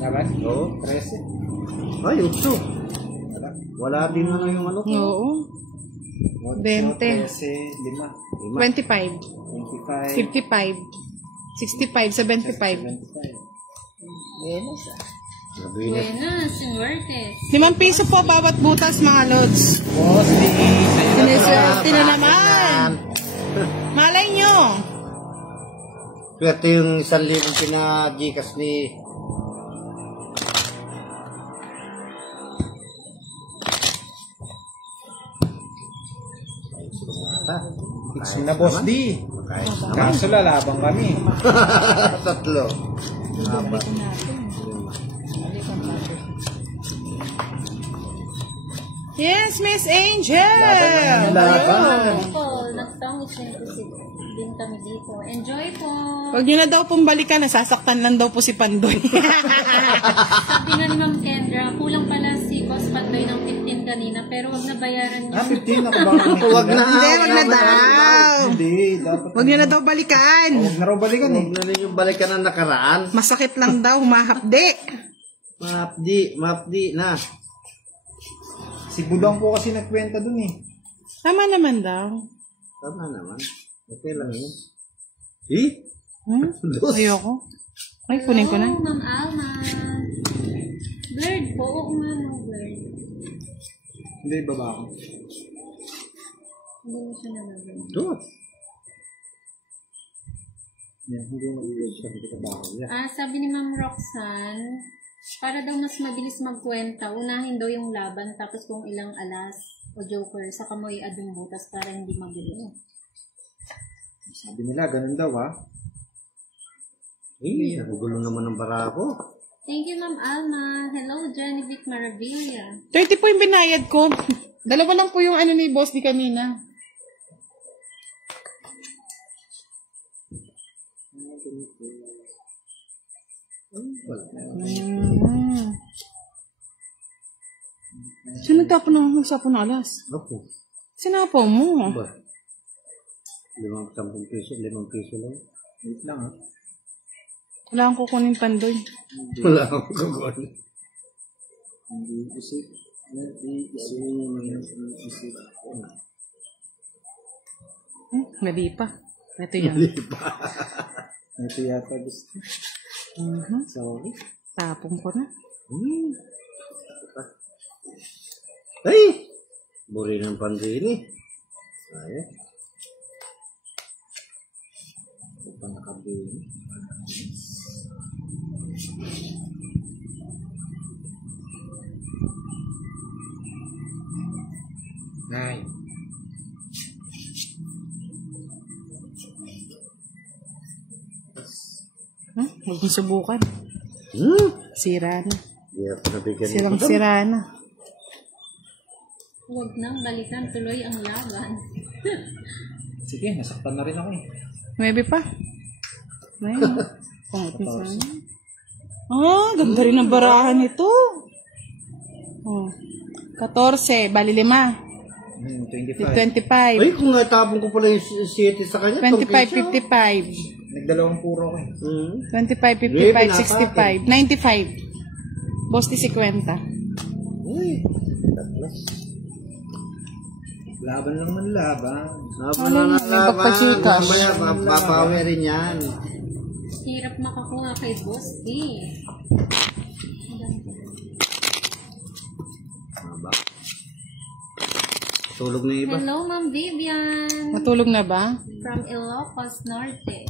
Dapat? Oo. 13. Ay, 8. Wala din na yung ano ko. Oo. 20. 13, 5. 25. 25. 55. 65. 75. 25. Sabi na. Buenas, Suertes. 5 piso po bawat butas, mga lods. Boss D. Siniswerte na naman. Malay nyo. Swerte yung 1,000 pina-Gcash ni... Fix mo na, Boss D. Kaso lalabang kami. Tatlo. Haba. Yes, Miss Angel. Laban. Po, nagtangos din kami dito. Enjoy po. Huwag nyo na daw pong balikan. Nasasaktan lang daw po si Pandoy. Sabi nga ni Ma'am Kendra, kulang pala si Boss Pandoy ng 15 kanina, pero wag na bayaran niya. 15 ako ba? Huwag na. Hindi, wag na daw. Hindi, dapat. Huwag nyo na daw balikan. Huwag na raw balikan eh. Huwag na rin yung balikan ng nakaraan. Masakit lang daw, humahapdi. Mapdi na. Si Budang po kasi nagkwenta dun eh. Tama naman daw. Tama naman. Okay lang yun. Ayoko. Ay, kunin ko na. Hello, Ma'am Alma. Blurred po. Oo nga, no, blurred. Hindi, baba ako. Hindi mo siya nalagyan. Doon. Yan, hindi mag-iwag siya. Hindi ka bako. Yan. Sabi ni Ma'am Roxanne, para daw mas mabilis magkwenta, unahin daw yung laban, tapos kung ilang alas o joker, saka mo i-add yung butas para hindi magulo. Sabi nila, ganun daw ah. Nagugulo naman ng barako. Thank you, Ma'am Alma. Hello, Genevieve Maravilla. 30 po yung binayad ko. Dalawa lang po yung ano ni Boss di kanina. Sino tapo na magsapo ng alas? Ako. Sinapo mo. Ba? 5 piso, 5 piso lang. Wait lang ah. Wala akong kukunin Pandoy. Wala akong gagawin. Hindi isip. Gabi pa. Ito yan. Ito yata gusto. Sorry. Tapong ko na. Ay! Buri ng pandini. Ay. Ito nakabili. Nay. Huwag mo subukan. Sira na. Hindi ako nabigyan Sirang sira na. Huwag nang balikan, tuloy ang laban. Sige, nasaktan na rin ako eh. 9 pa. Ayun. Pangit na sana. Ganda rin ang barahan nito. Oh. 14, bali 5. 25. 25. Ay, kung natapon ko pala yung 7 sa kanya. 25, 55. Dalawang puro ko eh. 25, 55, 65, 95. Boss di 50. Uy, tatlas. Laban lang man laban. Laban na ng laban. Pagpachikas. Mamaya, papawi rin yan. Hirap makakuha kay Boss D. Haba. Tulog na yung iba. Hello, Ma'am Vivian. Natulog na ba? From Ilocos Norte.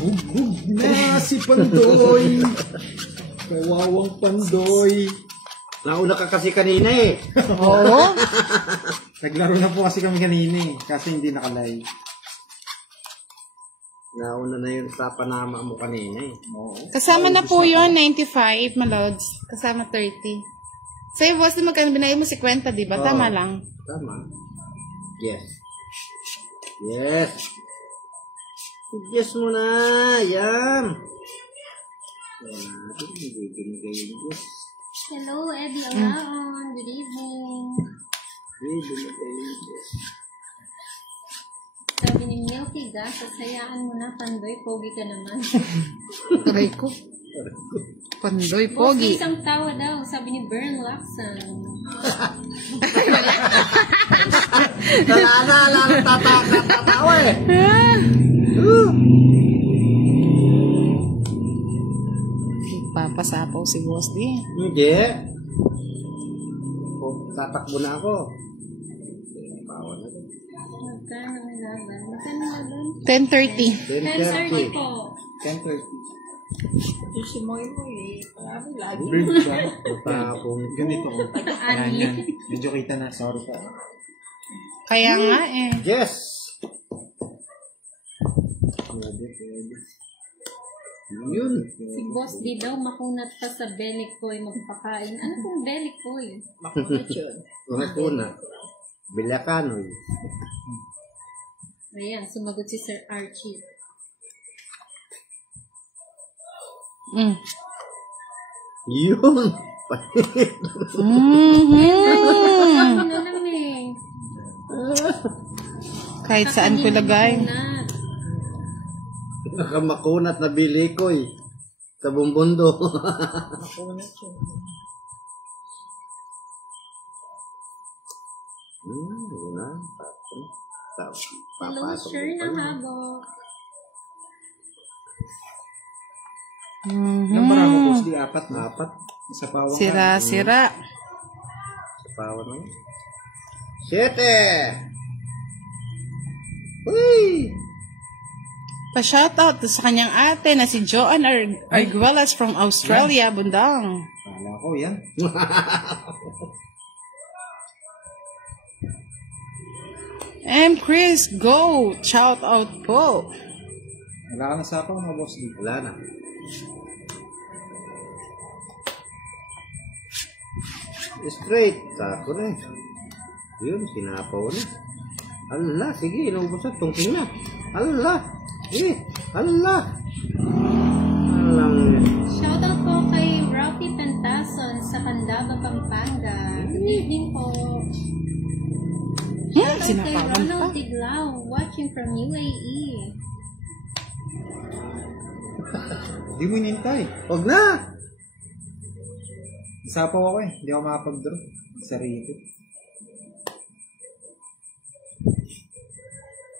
Bug na si Pandoy. Kawawang Pandoy. Nauna ka kasi kanina eh. Oo. Naglaro na po kasi kami kanina eh. Kasi hindi nakalay. Nauna na yung sa panama mo kanina eh. Oo. Kasama na po yun, 95, malods. Kasama 30. Sa'yo, boss, di magkano binayad mo 50, di ba? Oo. Tama lang. Tama. Yes. Yes. Yes mo na. Yan. Yan natin. Hindi binigay yung yes. Hello, Eddie Alaon. Good evening. Hindi binigay yung yes. Sabi ni Milky Gas, sasayaan mo na, Pandoy, pogi ka naman. Aray ko. Pandoy, Boss, pogi. isang tawa daw, sabi ni Bern Lacson. Lalo tatawa eh. Papasapaw si boss di. Hindi. Oh, tatakbo na ako. Bawa na. Magkano ang laban? Magkano ang laban? 10:30. 10:30 po. 10:30. Si Moy Moy, parang lagi. Bird ba? Tapong Ganito ko. Ayan yan. Medyo kita na. Sorry pa. Kaya nga eh. yes. Pwede. Yun. Si Boss D daw makunat pa sa Belikoy magpakain. Ano pong Belikoy? Una. Bilakanoy. Ayan, sumagot si Sir Archie. Mm. Yun. Ano na lang eh. Kahit saan ko lagay. Makunat. Nakamakunat na bilikoy. Sa bumbundo. Yun na. Hello, sure na habo. Ilang para mo boss di? Apat na. Apat. Sa pawang Sira-sira. Pawan na. 7. Uy! Pa-shoutout sa kanyang ate na si Joanne Arguelas from Australia, Bundang. Kala ko yan. M. Chris, go! Shout out po. Wala ka na sapaw mga boss di. Wala na. Straight. Tako na eh. Yun, sinapaw na. Ala, sige, inubos na. Tungking na. Ala. Sige. Ala. Alang. Shoutout po kay Rocky Pentason sa Candaba, Pampanga. Good evening po. Shoutout kay Sinapawan pa. Ronald Tiglao, watching from UAE. Hindi mo inintay. Huwag na. Sapaw ako eh. Hindi ako makapag-draw. Sarili.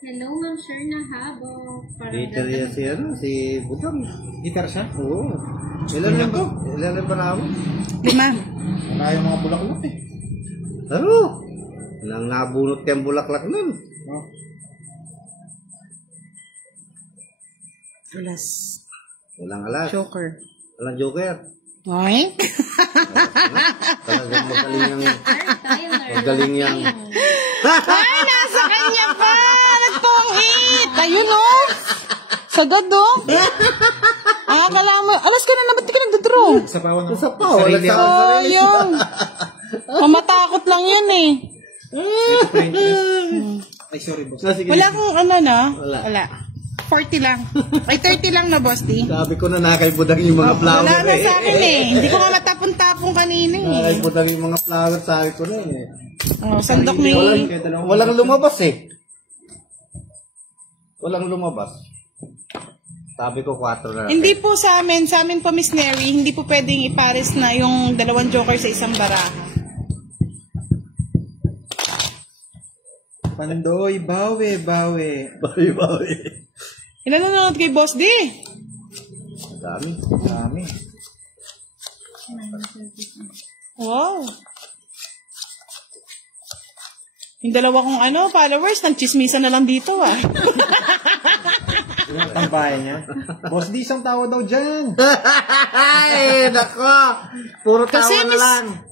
Hello, Ma'am Sure na habo. Dito rin si, si Budang. Gitar siya? Oo. Ilan na to? Ilan na para ako? 5. Wala yung mga bulaklak eh. Ano? Nang nabunot kayong bulaklak nun. Oh. Alas. Walang alas. Joker. Walang joker. Oy? Talagang magaling yung... Tyler. Magaling yan. Ay, nasa kanya pa! Nagpong-hit! Ayun o! Sagad o! Akala mo, alas ka na ba't di ka nagdadraw? Sapawan ako. Sa pa, wala Sarili sa ako. sarili. Sayang. Mamatakot lang yan eh. Ito printless. Ay, sorry boss. Sige. Wala kong ano no? Wala. Wala. 40 lang. Ay, 30 lang na, boss, di? Sabi ko na nakay Budang yung mga flower Wala na eh. sa akin eh. Hindi ko nga matapon-tapon kanina eh. Nakay Budang yung mga flower, sabi ko na eh. Oh, sandok ni... Walang lumabas eh. Walang lumabas. Sabi ko 4 na. Hindi po sa amin po Miss Neri, hindi po pwedeng ipares na yung 2 joker sa isang baraha. Pandoy, bawi. Bawi. Ilan nanonood kay Boss D? Dami. Dami. Wow. Yung 2 kong followers, nagchismisan na lang dito ah. Yung tambayan niya. Boss D, isang tawa daw dyan. Ay, nako. Puro tawa Kasi na lang.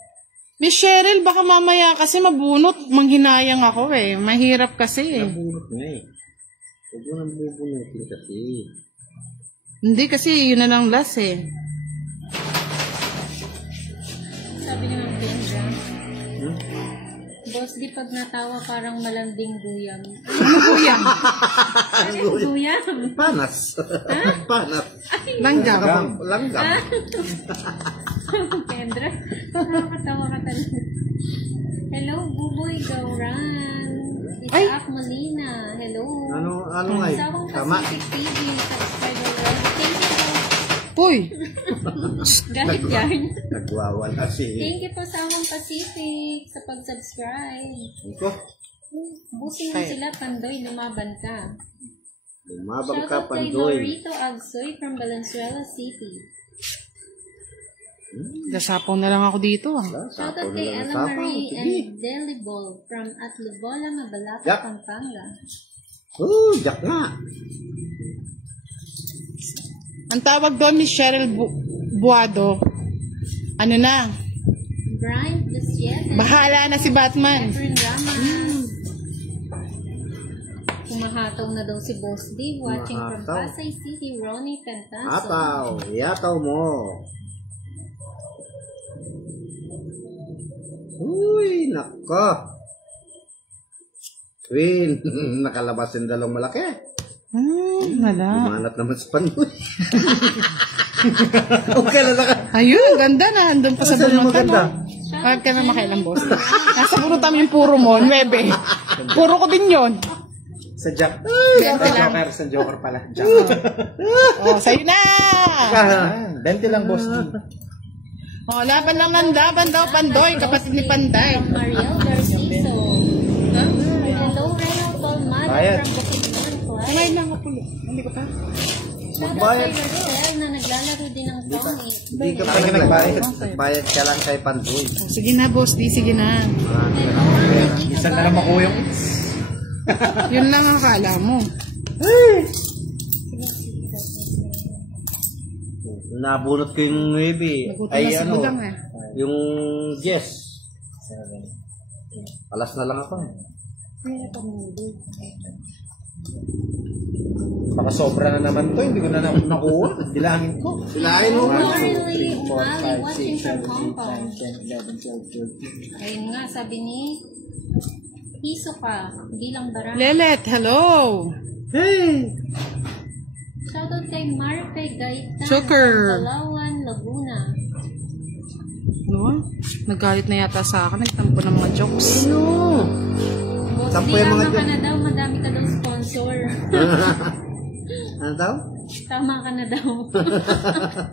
Miss Cheryl, baka mamaya kasi mabunot, manghinayang ako eh. Mahirap kasi eh. Nabunot na eh. Huwag mo nang bubunutin kasi. Hindi kasi yun na lang last eh. Sabi ni Ma'am Kendra, Boss, di pag natawa parang malambing guyam. Guyam. Ano guyam? Panas. Panas. Langgam. Langgam. Kendra, nakakatawa ka talaga. Hello, Buboy Gauran. Isaac Molina. Hello. Ano nga eh? Sawang Tama. Pacific TV. Subscriber Red. Thank you po. Uy. Kahit yan. Nagwawala si... Thank you po Sawang Pacific sa pag-subscribe. Iko. Busin mo sila, Pandoy. Lumaban ka. Lumabang ka, Shoutout kay Pandoy. Lorito Agsoy from Valenzuela City. Gasapaw na lang ako dito ah. Shoutout kay Ella Marie and Delibol from Atlibola, Mabalata, Yep. Pampanga. Jack nga. Ang tawag doon, Miss Cheryl Buado. Ano na? Brian Desietes. Bahala na si Batman. Catherine Ramas. Kumahataw na daw si Boss D. Watching from Kumahataw. Pasay City, Ronnie Cantaso. Ataw. Yataw mo. Uy, nako. Queen, nakalabas yung 2 malaki. Wala. Umanat naman sa Pandoy. Okay na naka. Ayun, ganda na. Andun pa sa Saan yung bunutan maganda? mo. Kahit ka na makailang boss. Nasa bunutan mo yung puro mo, 9. Puro ko din yun. Sa Jack. Sa Joker pala. Jack. Oh, sa'yo na! 20 lang, Boss D. Oh, laban naman, laban daw, Pandoy, kapatid ni Panday. From Mariel Garciso. Hello, Reynald Palmada Bayad. from Bukidnon, Clay. Kumain lang ako. Hindi ko pa. Shoutout kay Rachel na naglalaro din ng Tony. Hindi ka pa nagbayad. Nagbayad ka lang kay Pandoy. Oh, sige na, boss. Di, sige na. Minsan na lang makuha yung... Yun lang ang akala mo. Nabunot ko yung 9. Nagutom Ay na si ano, Budang eh. yung Jess. Alas na lang ako. Baka sobra na naman to. Hindi ko na nakuha. Bilangin ko. Silain mo. 1, 2, 3, 4, 5, 6, 7, 8, 9, 10, 11, 12, 13. Ayun nga, sabi ni Piso ka, bilang barang. Lelet, hello. Hey! Shoutout kay Marpe Gaitan Joker. from Palawan, Laguna. Ano? Nagalit na yata sa akin. Nagtampo ng mga jokes. Ano? Boss, Tampo di yung mga tama ka joke. na daw, madami ka daw sponsor. Ano daw? Tama ka na daw.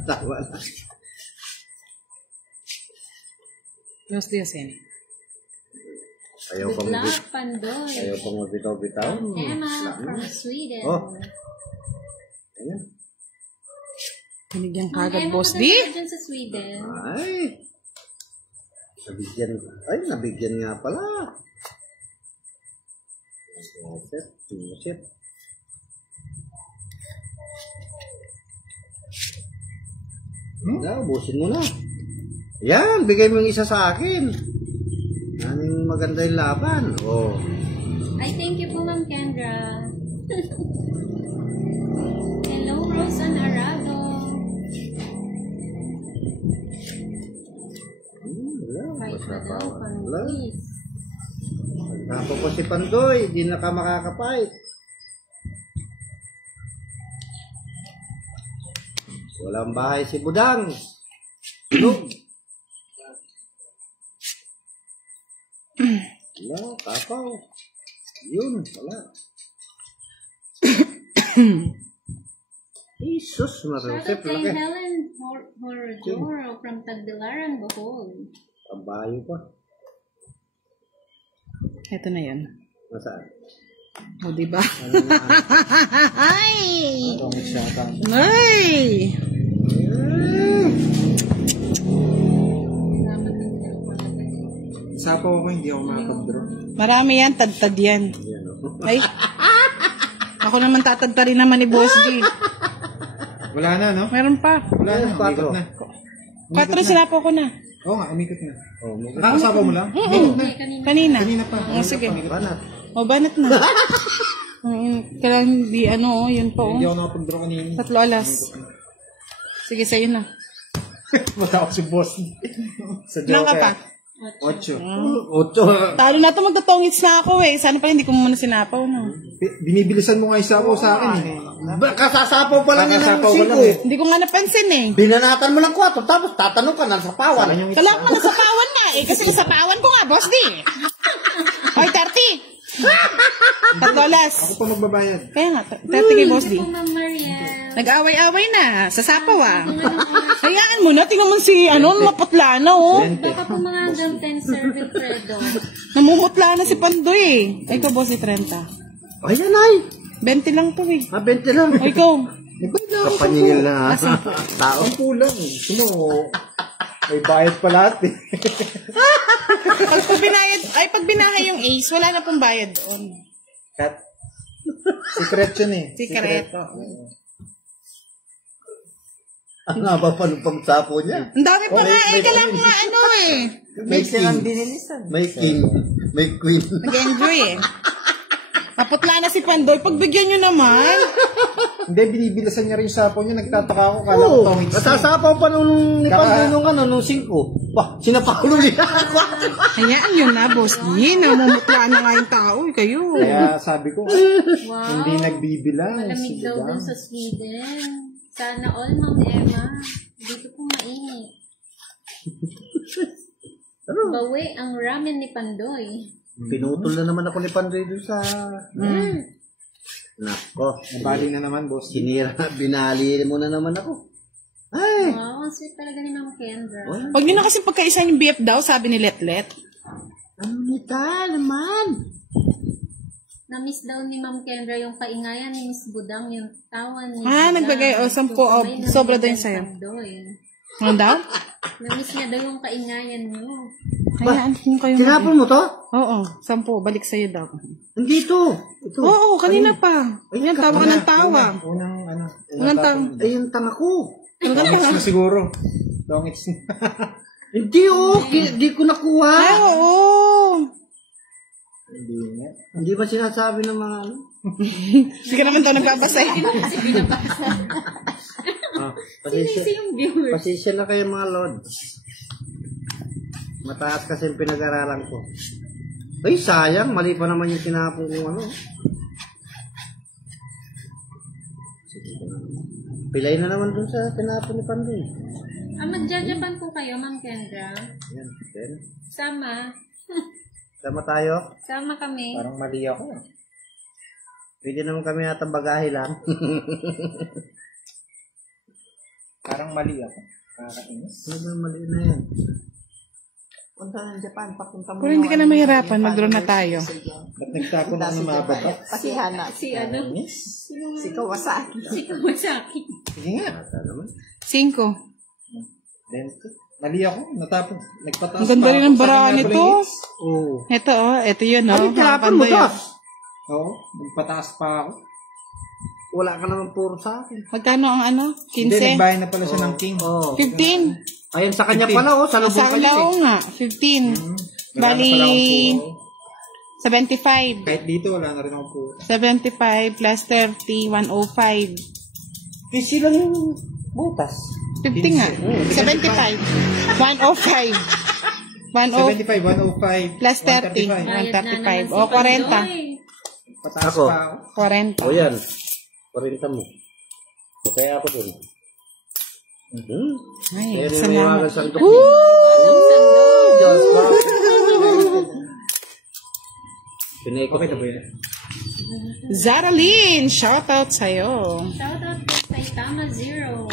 Tawa na. Los días, yan. Ayaw Good pang luck, Pandoy. Ayaw pang mabitaw-bitaw. Emma from Sweden. Oh. Ayan. Binigyan Ma'am kagad, Emma, boss maganda D. ka dyan sa Sweden. Ay. Nabigyan nga pala. Shit. Ubusin mo na. Yan, bigay mo yung isa sa akin. Aning maganda yung laban. Oh. Ay, thank you po, Ma'am Kendra. Hello, Rosan Arado. Kahit na daw, Pandoy. Tapo ko si Pandoy, di na ka makakapait. Walang bahay si Budang. Tulog. Wala, tapaw. Yun, wala. Jesus, marusip. Shoutout kay Laki. Helen Horjoro from Tagbilaran, Bohol. Kabayo pa. Ito na yan. Nasaan? O, diba? Ay! Tongits yata. Ay! Sapaw ako, hindi ako makapag-draw. Marami yan, tad-tad yan. Yan, oh. Ay! Ako naman tatadta rin naman ni Boss D. Wala na, no? Meron pa. Wala na, umikot na. 4 sinapo ko na. Oo nga, umikot na. Oh, may Nakasapaw mo lang? Umikot na. Kanina. Kanina pa. O, sige. banat. O, banat na. Kailangan di ano, yun po. Hindi ako nakapag-draw kanina. 3 alas. Sige, sa'yo na. Wala ako si boss. Sa Ilan ka pa? 8. Ocho. Talo na ito, magtatongits na ako eh. Sana pala hindi ko muna sinapaw, no? Binibilisan mo nga isa ako sa akin eh. Kasasapaw pa lang yan ng Kasasapaw pa lang 5. eh. Hindi ko nga napansin eh. Binanatan mo ng 4, tapos tatanong ka ng sapawan. Wala ko na sapawan nga eh. Kasi sapawan ko nga, Boss D. Oy, 30. 3 alas. Ako pa magbabayad. Kaya nga, 30 kay Boss D. Po, Ma'am Mariel. Nag-away-away na. Sa sapaw ah. Hayaan mo na. Tingnan mo si ano, maputla na oh. Baka po mga hanggang 10 Sir Wilfredo. Namumutla na si Pandoy eh. Ay, ikaw Boss D, 30. Ayan ay. 20 lang to eh. 20 lang. Ay, ikaw. Kapanyingil na tao. Ang pulang eh. Sino? May bayad pa lahat eh. Pag binahay yung ace, wala na pong bayad doon. Cut. Secret yun eh. Sikreto. Ang haba pa ng pagsapo niya. Ang dami pa nga eh. Kailangan nga ano eh. May king. May king. May queen. Nag-enjoy eh. Naputla na si Pandoy. Pagbigyan nyo naman. Hindi, binibilisan niya rin yung sapo niya. Nagtataka ako. Kala ko Oo. tongits. Nasasapaw pa nung ni Pandoy nung ano, nung 5. Bah, sinapaulo niya. Hayaan yun na, Boss D. Namumutla na nga yung tao eh. Kayo. Kaya sabi ko, Wow. hindi nagbibilang. Malamig daw dun sa Sweden. Sana all, Ma'am Emma. Dito po mainit. Bawi ang ramen ni Pandoy. Pinutol na naman ako ni Pandoy doon sa... Nako. Nabali na naman, boss. Sinira, binali mo na naman ako. Ay! Wow, sweet talaga ni Ma'am Kendra. Huwag nyo na kasi pagkaisan yung BF daw, sabi ni Letlet. Ano nita naman? Na-miss daw ni Ma'am Kendra yung kaingayan ni Miss Budang, yung tawa ni Nagbagay, 10, sobra daw yun sa'yo. Ano daw? Na-miss niya daw yung kaingayan niyo. Hayaan kung kayo. Tinapon mo to? Oo, 10. Balik sa'yo daw. Hindi to. Ito. Oo, kanina pa. Yan, tawa ka ng tawa. Unang ano. Unang tawa. Ay, yung tanga ko. Tongits na siguro. Tongits na. Hindi di ko nakuha. Ay, oo. Hindi nga. Hindi ba sinasabi ng mga ano? Hindi ka naman daw nagbabasa eh. Sinisi yung viewers. Pasensya na kayo mga lords. Mataas kasi yung pinag-aralan ko. Ay, sayang. Mali pa naman yung tinapon ko ano. Pilay na naman dun sa tinapon ni Pandoy. Magja-Japan po kayo, Ma'am Kendra. Yan. Then, Sama. sama tayo. Sama kami. Parang mali ako. Pwede naman kami nata bagahe lang. Parang mali ako. Kakainis. Ano ba mali na yan? Punta ng Japan, papunta mo. Pero hindi ka na mahirapan, mag-draw na tayo. Ba't nagtapon ako ng mababat? Si Hana. Si ano? Si Kawasaki. Si Kawasaki. Sige nga. Ata naman. 5. Then, mali ako. Natapon. Nagpataas Ang ganda pa rin ako. ng Sa bara kanya nito. pala yung- Oo. Ito ito yun Ay, tinapon mo to. Oo. Nagpataas pa ako. Wala ka naman puro sa akin. Magkano ang ano? Hindi, 15? nagbayad na pala siya ng king. Oo. 15? Ayun sa kanya pala sa lubong Sa kanya. lao nga, 15. Bali, 75. Kahit dito, wala na rin ako po. 75 plus 30, 105. Kasi lang yung butas. 50 nga. 75. 105. 105 75, 105. plus 30. 135. O, 40. Pataas Ako. pa ako. 40. O yan. 40 mo. O kaya ako dun. Ay, Kaya salamat. niwagan sa Woo! Diyos ko. Pinay ko. Okay na ba yun? Zaraline, shoutout sa'yo. Shoutout po kay Tama Zero.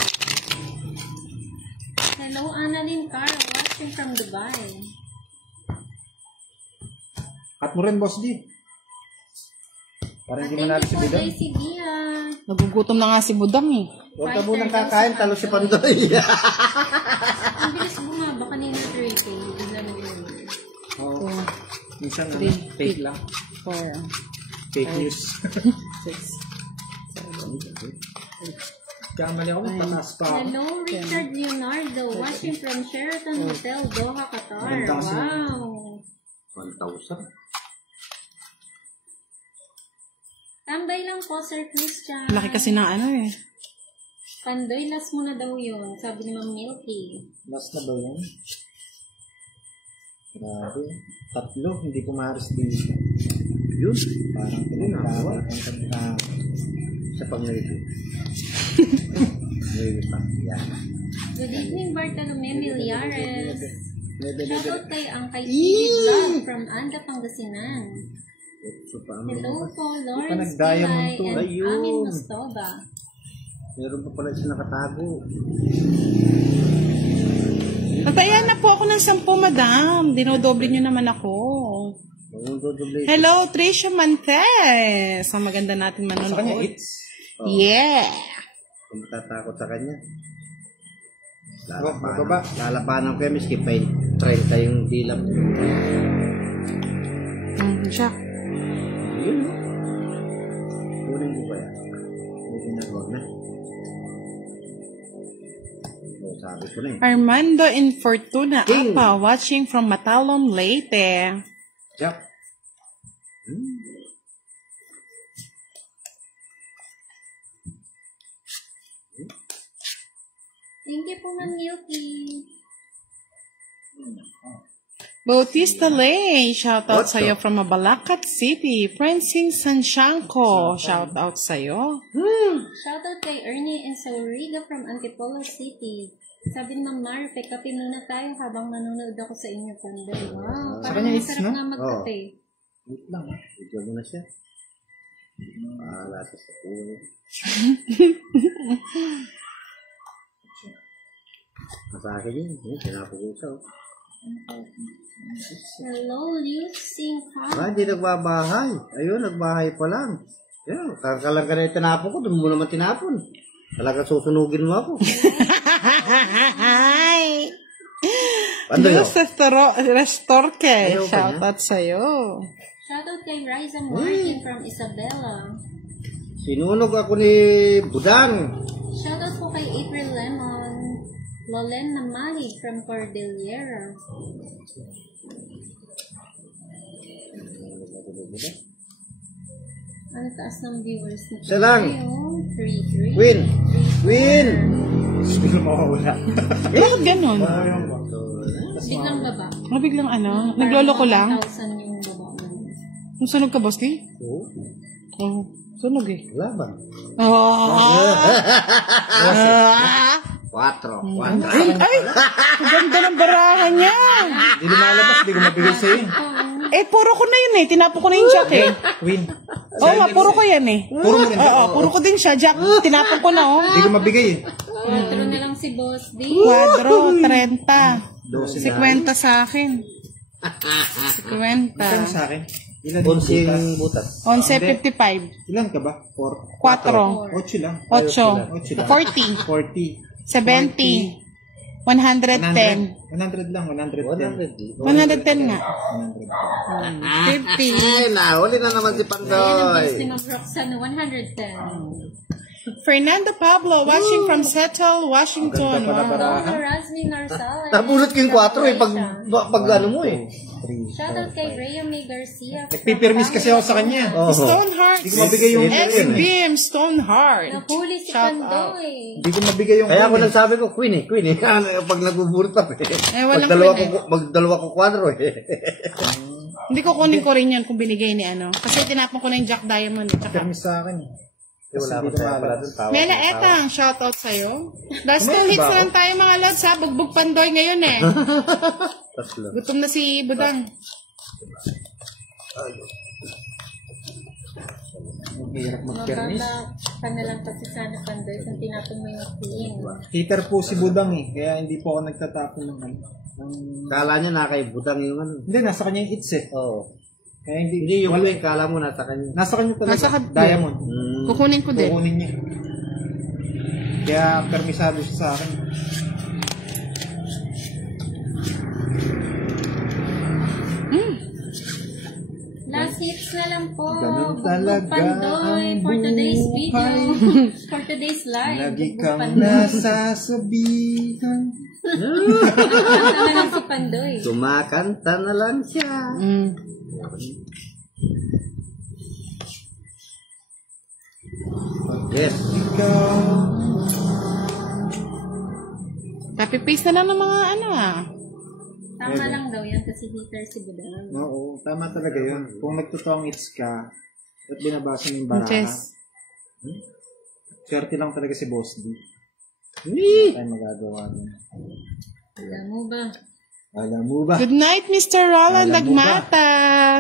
Hello, Annalyn Carl, watching from Dubai. Cut mo rin, Boss D. Para hindi Thank manalo you si po, Budang. JC Dia. Nagugutom na nga si Budang eh. Huwag ka munang kakain, talo si Pandoy. Ang bilis bumaba kanina 3K. Bigla na yun. Oo. Minsan, ano, Three. fake lang. 4, Fake news. 6. Kamali ako, pataas pa ako. Hello, Richard Leonardo, watching from Sheraton Hotel, Doha, Qatar. Ganda kasi. Wow. 1,000. Tambay lang po, Sir Christian. Laki kasi ng ano eh. Pandoy, last mo na daw yun. Sabi ni Ma'am Milky. Last na ba yun? Grabe. 3, hindi ko maaris dito. Yun. Parang pinagkakaroon ng Sa pag-review. Review pa. Yan. Good evening, Bartolome Millares. Lebe. Shoutout kay Angkay TV Vlog from Anda, Pangasinan. So, paano? Hello po, Ika Lawrence nag-diamond Pilay to. and Ayun. Amin Mustoba. Meron pa pala siya nakatago. Tatayan na po ako ng 10, madam. Dinodoble nyo naman ako. Hello, Tricia Mantes. Ang maganda natin Sa kanya, manonood. it's. Yeah. Kung matatakot sa kanya. Bababa. Lalabanan ko yung miski pa yung 30 yung dilap. Siya. Yun, no? Kunin ko ba yan? Hindi na, huwag na. So, sabi ko na eh. Armando Infortuna King. Apa, watching from Matalom, Leyte. Jack. Thank you po, Ma'am Milky. Bautista Lay, shoutout sa'yo from Mabalacat City. Francine Sanshanko, shoutout sa'yo. Shoutout kay Ernie and Sauriga from Antipolo City. Sabi ni Ma'am Marife, kape muna tayo habang nanonood ako sa inyo, Pandoy. Wow, Sa parang kanya, it's, masarap no? nga magkape. Wait lang, ha? Ito mo na siya. Latas sa puno. Sa akin yun. Pinapagusaw. Hello, Liu Sing Ah, hindi nagbabahay. Ayun, nagbahay pa lang. Yan, kakalang ka na yung tinapon ko. Doon mo naman tinapon. Talaga susunugin mo ako. Hi! Ano yun? Luz Restorque, Ayaw ka shoutout sa'yo. Shoutout kay Riza Martin from Isabela. Sinunog ako ni Budang. Shoutout po kay April Lemon. Lolen Namahig from Cordillera. Ang taas ng viewers na. Isa lang. 3-3. Win! Win! Hindi ko makawala. Bakit ganun? Biglang baba. Mabiglang ano? Nagloloko lang? 1,000 yung baba. Kung sunog ka, Boski? Oo. Oo. Sunog eh. Wala ba? Quatro. Ay! Ang ganda ng barahan niya! Hindi lumalabas, hindi ko mabigay sa'yo. Eh, puro ko na yun eh. Tinapo ko na yung Jack eh. Win. Oo nga, puro ko yan eh. Puro mo rin. Oo, puro ko din siya. Jack, tinapon ko na oh. Hindi ko mabigay eh. 4 na lang si Boss D. Quadro, 30. 12 50 na. sa akin. 50. Saan sa akin? Ilan 11 butas. 11.55. Ilan ka ba? 4. 4. 8 lang. 8. 8 lang. 40. 40. 70. 110. 100 lang, 110. 110 nga. 100. 50. Ay, nahuli na naman si Ayan ang Pandoy. gusto ng Roxanne, 110. Fernando Pablo, watching from Seattle, Washington. Ang ganda pala Wow. Dr. Razmi Narsal. Nabulot ko yung 4 eh. Pag ano mo eh. Shoutout kay Rhea May Garcia. Nagpipirmis kasi ako sa kanya. Oh. Stoneheart. Hindi ko mabigay yung... Every beam, Stoneheart. Nahuli si Shout out. Pandoy. Hindi ko mabigay yung... Kaya ako nagsabi ko, Queen eh. Pag nagbubulot pa eh. walang Magdalawa ko 4 eh. Hindi ko kunin ko rin yun kung binigay ni ano. Kasi tinapon ko na yung Jack Diamond. Tsaka. Pirmis sa akin. Wala ko sa pala dun. Tawa Mela ko, tawa. Etang, shoutout sa'yo. Last two hits na lang tayo mga lods ha. Bugbog Pandoy ngayon eh. Tatlo. Gutom na si Budang. Ang hirap mag-permis. Mababa ka na lang kasi sana Pandoy kung tinapon mo yung clean. Heater po si Budang eh. Kaya hindi po ako nagtatapon ng ano. Kala niya nakaibutang yung ano. Hindi, nasa kanya yung hits eh. Oo. Kaya hindi. Hindi yung kala mo nasa kanya. Nasa kanya talaga. Nasa kanya. Diamond. Kukunin ko din. Kukunin niya. Kaya permisado siya sa akin. Last hits na lang po. Ganun Bugbog talaga Pandoy ang for today's video. buhay. For today's live. Lagi Bugbog kang Pandoy. nasasabihan. Kanta na lang si Pandoy. Kumakanta na lang siya. Yes. Ikaw. Copy-paste na lang ng mga ano ah. Tama lang daw yan kasi heater si Budang. Oo, tama talaga yun. Kung nagtotoong hits ka, at binabasa mo yung baraha, Chess. swerte lang talaga si Boss D. Ni. Ay magagawa nun. Alam mo ba? Alam mo ba? Good night, Mr. Roland Alam mo ba? Dagmata.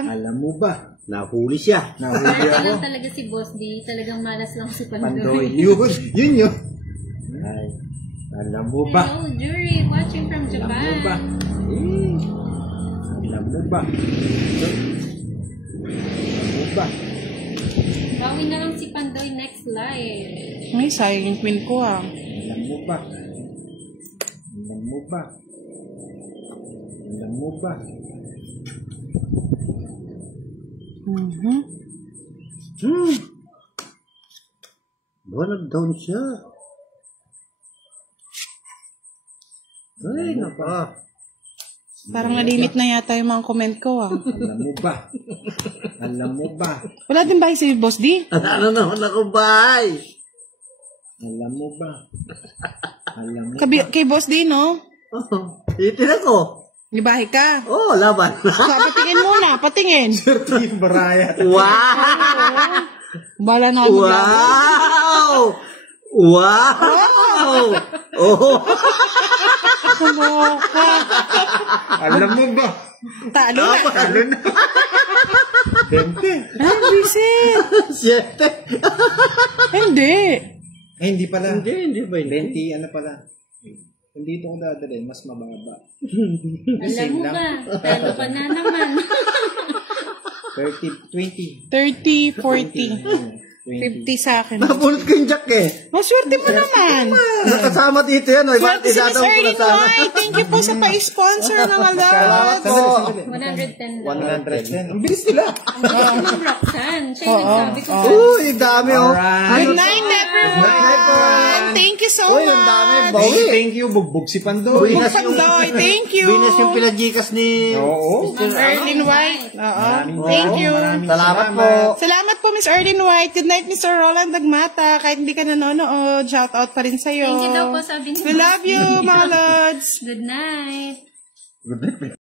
Alam mo ba? Nahuli siya. Nahuli Swerte ako. lang talaga si Boss D. Talagang malas lang si Pandoy. Pandoy. Yun yun. Ay, alam mo ba? Hello, jury. Watching from Alam mo ba? Japan. Alam mo ba? Alam mo ba? Bawi na lang si Pandoy next live. Ay, sayang yung queen ko ah. Alam mo ba? Alam mo ba? Alam mo ba? Nag-down siya. Ay, napa. Parang nalimit na yata yung mga comment ko ah. Alam mo ba? Alam mo ba? Wala din ba si Boss D? Ano naman ako, bay? Alam mo ba? Alam mo Kay Boss D, no? Oh, itin ako. Libahi ka. Oh, laban. So, patingin muna, patingin. Team Baraya. Wow! Bala na ako maglaban. Wow! Wow! Oh! Kumoka. Alam mo ba? Talo na. Talo na. 20. Ay, visit. Siyete. Hindi. Eh, hindi pala. Hindi ba yun? 20, ano pala? Kung dito ko dadalhin, mas mababa. Alam mo ba? Talo ka na naman. 30, 20. 30, 40. 50 sa akin. Napulot ko yung jack eh. Maswerte mo naman. Nakasama dito yan. Oh. Swerte si Miss Idadaw ko na Erlyn sana. White. Thank you po sa pa-sponsor ng alat. Sandali. 110 daw. 110. Ang bilis nila. Ang gusto mo ng Roxanne. Siya yung nagsabi ko. Uy, dami oh. Good night, everyone. Thank you so Uy, ang dami. much. Bawi. Thank you, bugbog si Pandoy. Winas yung, Pandoy, thank you. Winas yung pinajikas ni... Oo. Miss Erlyn White. Oo. Thank you. Salamat po. Salamat po, Miss Erlyn White. Good night, Mr. Roland Dagmata. Kahit hindi ka nanonood, shout out pa rin sa'yo. Thank you daw po sabi ni We love you, mga lods. Good night. Good night.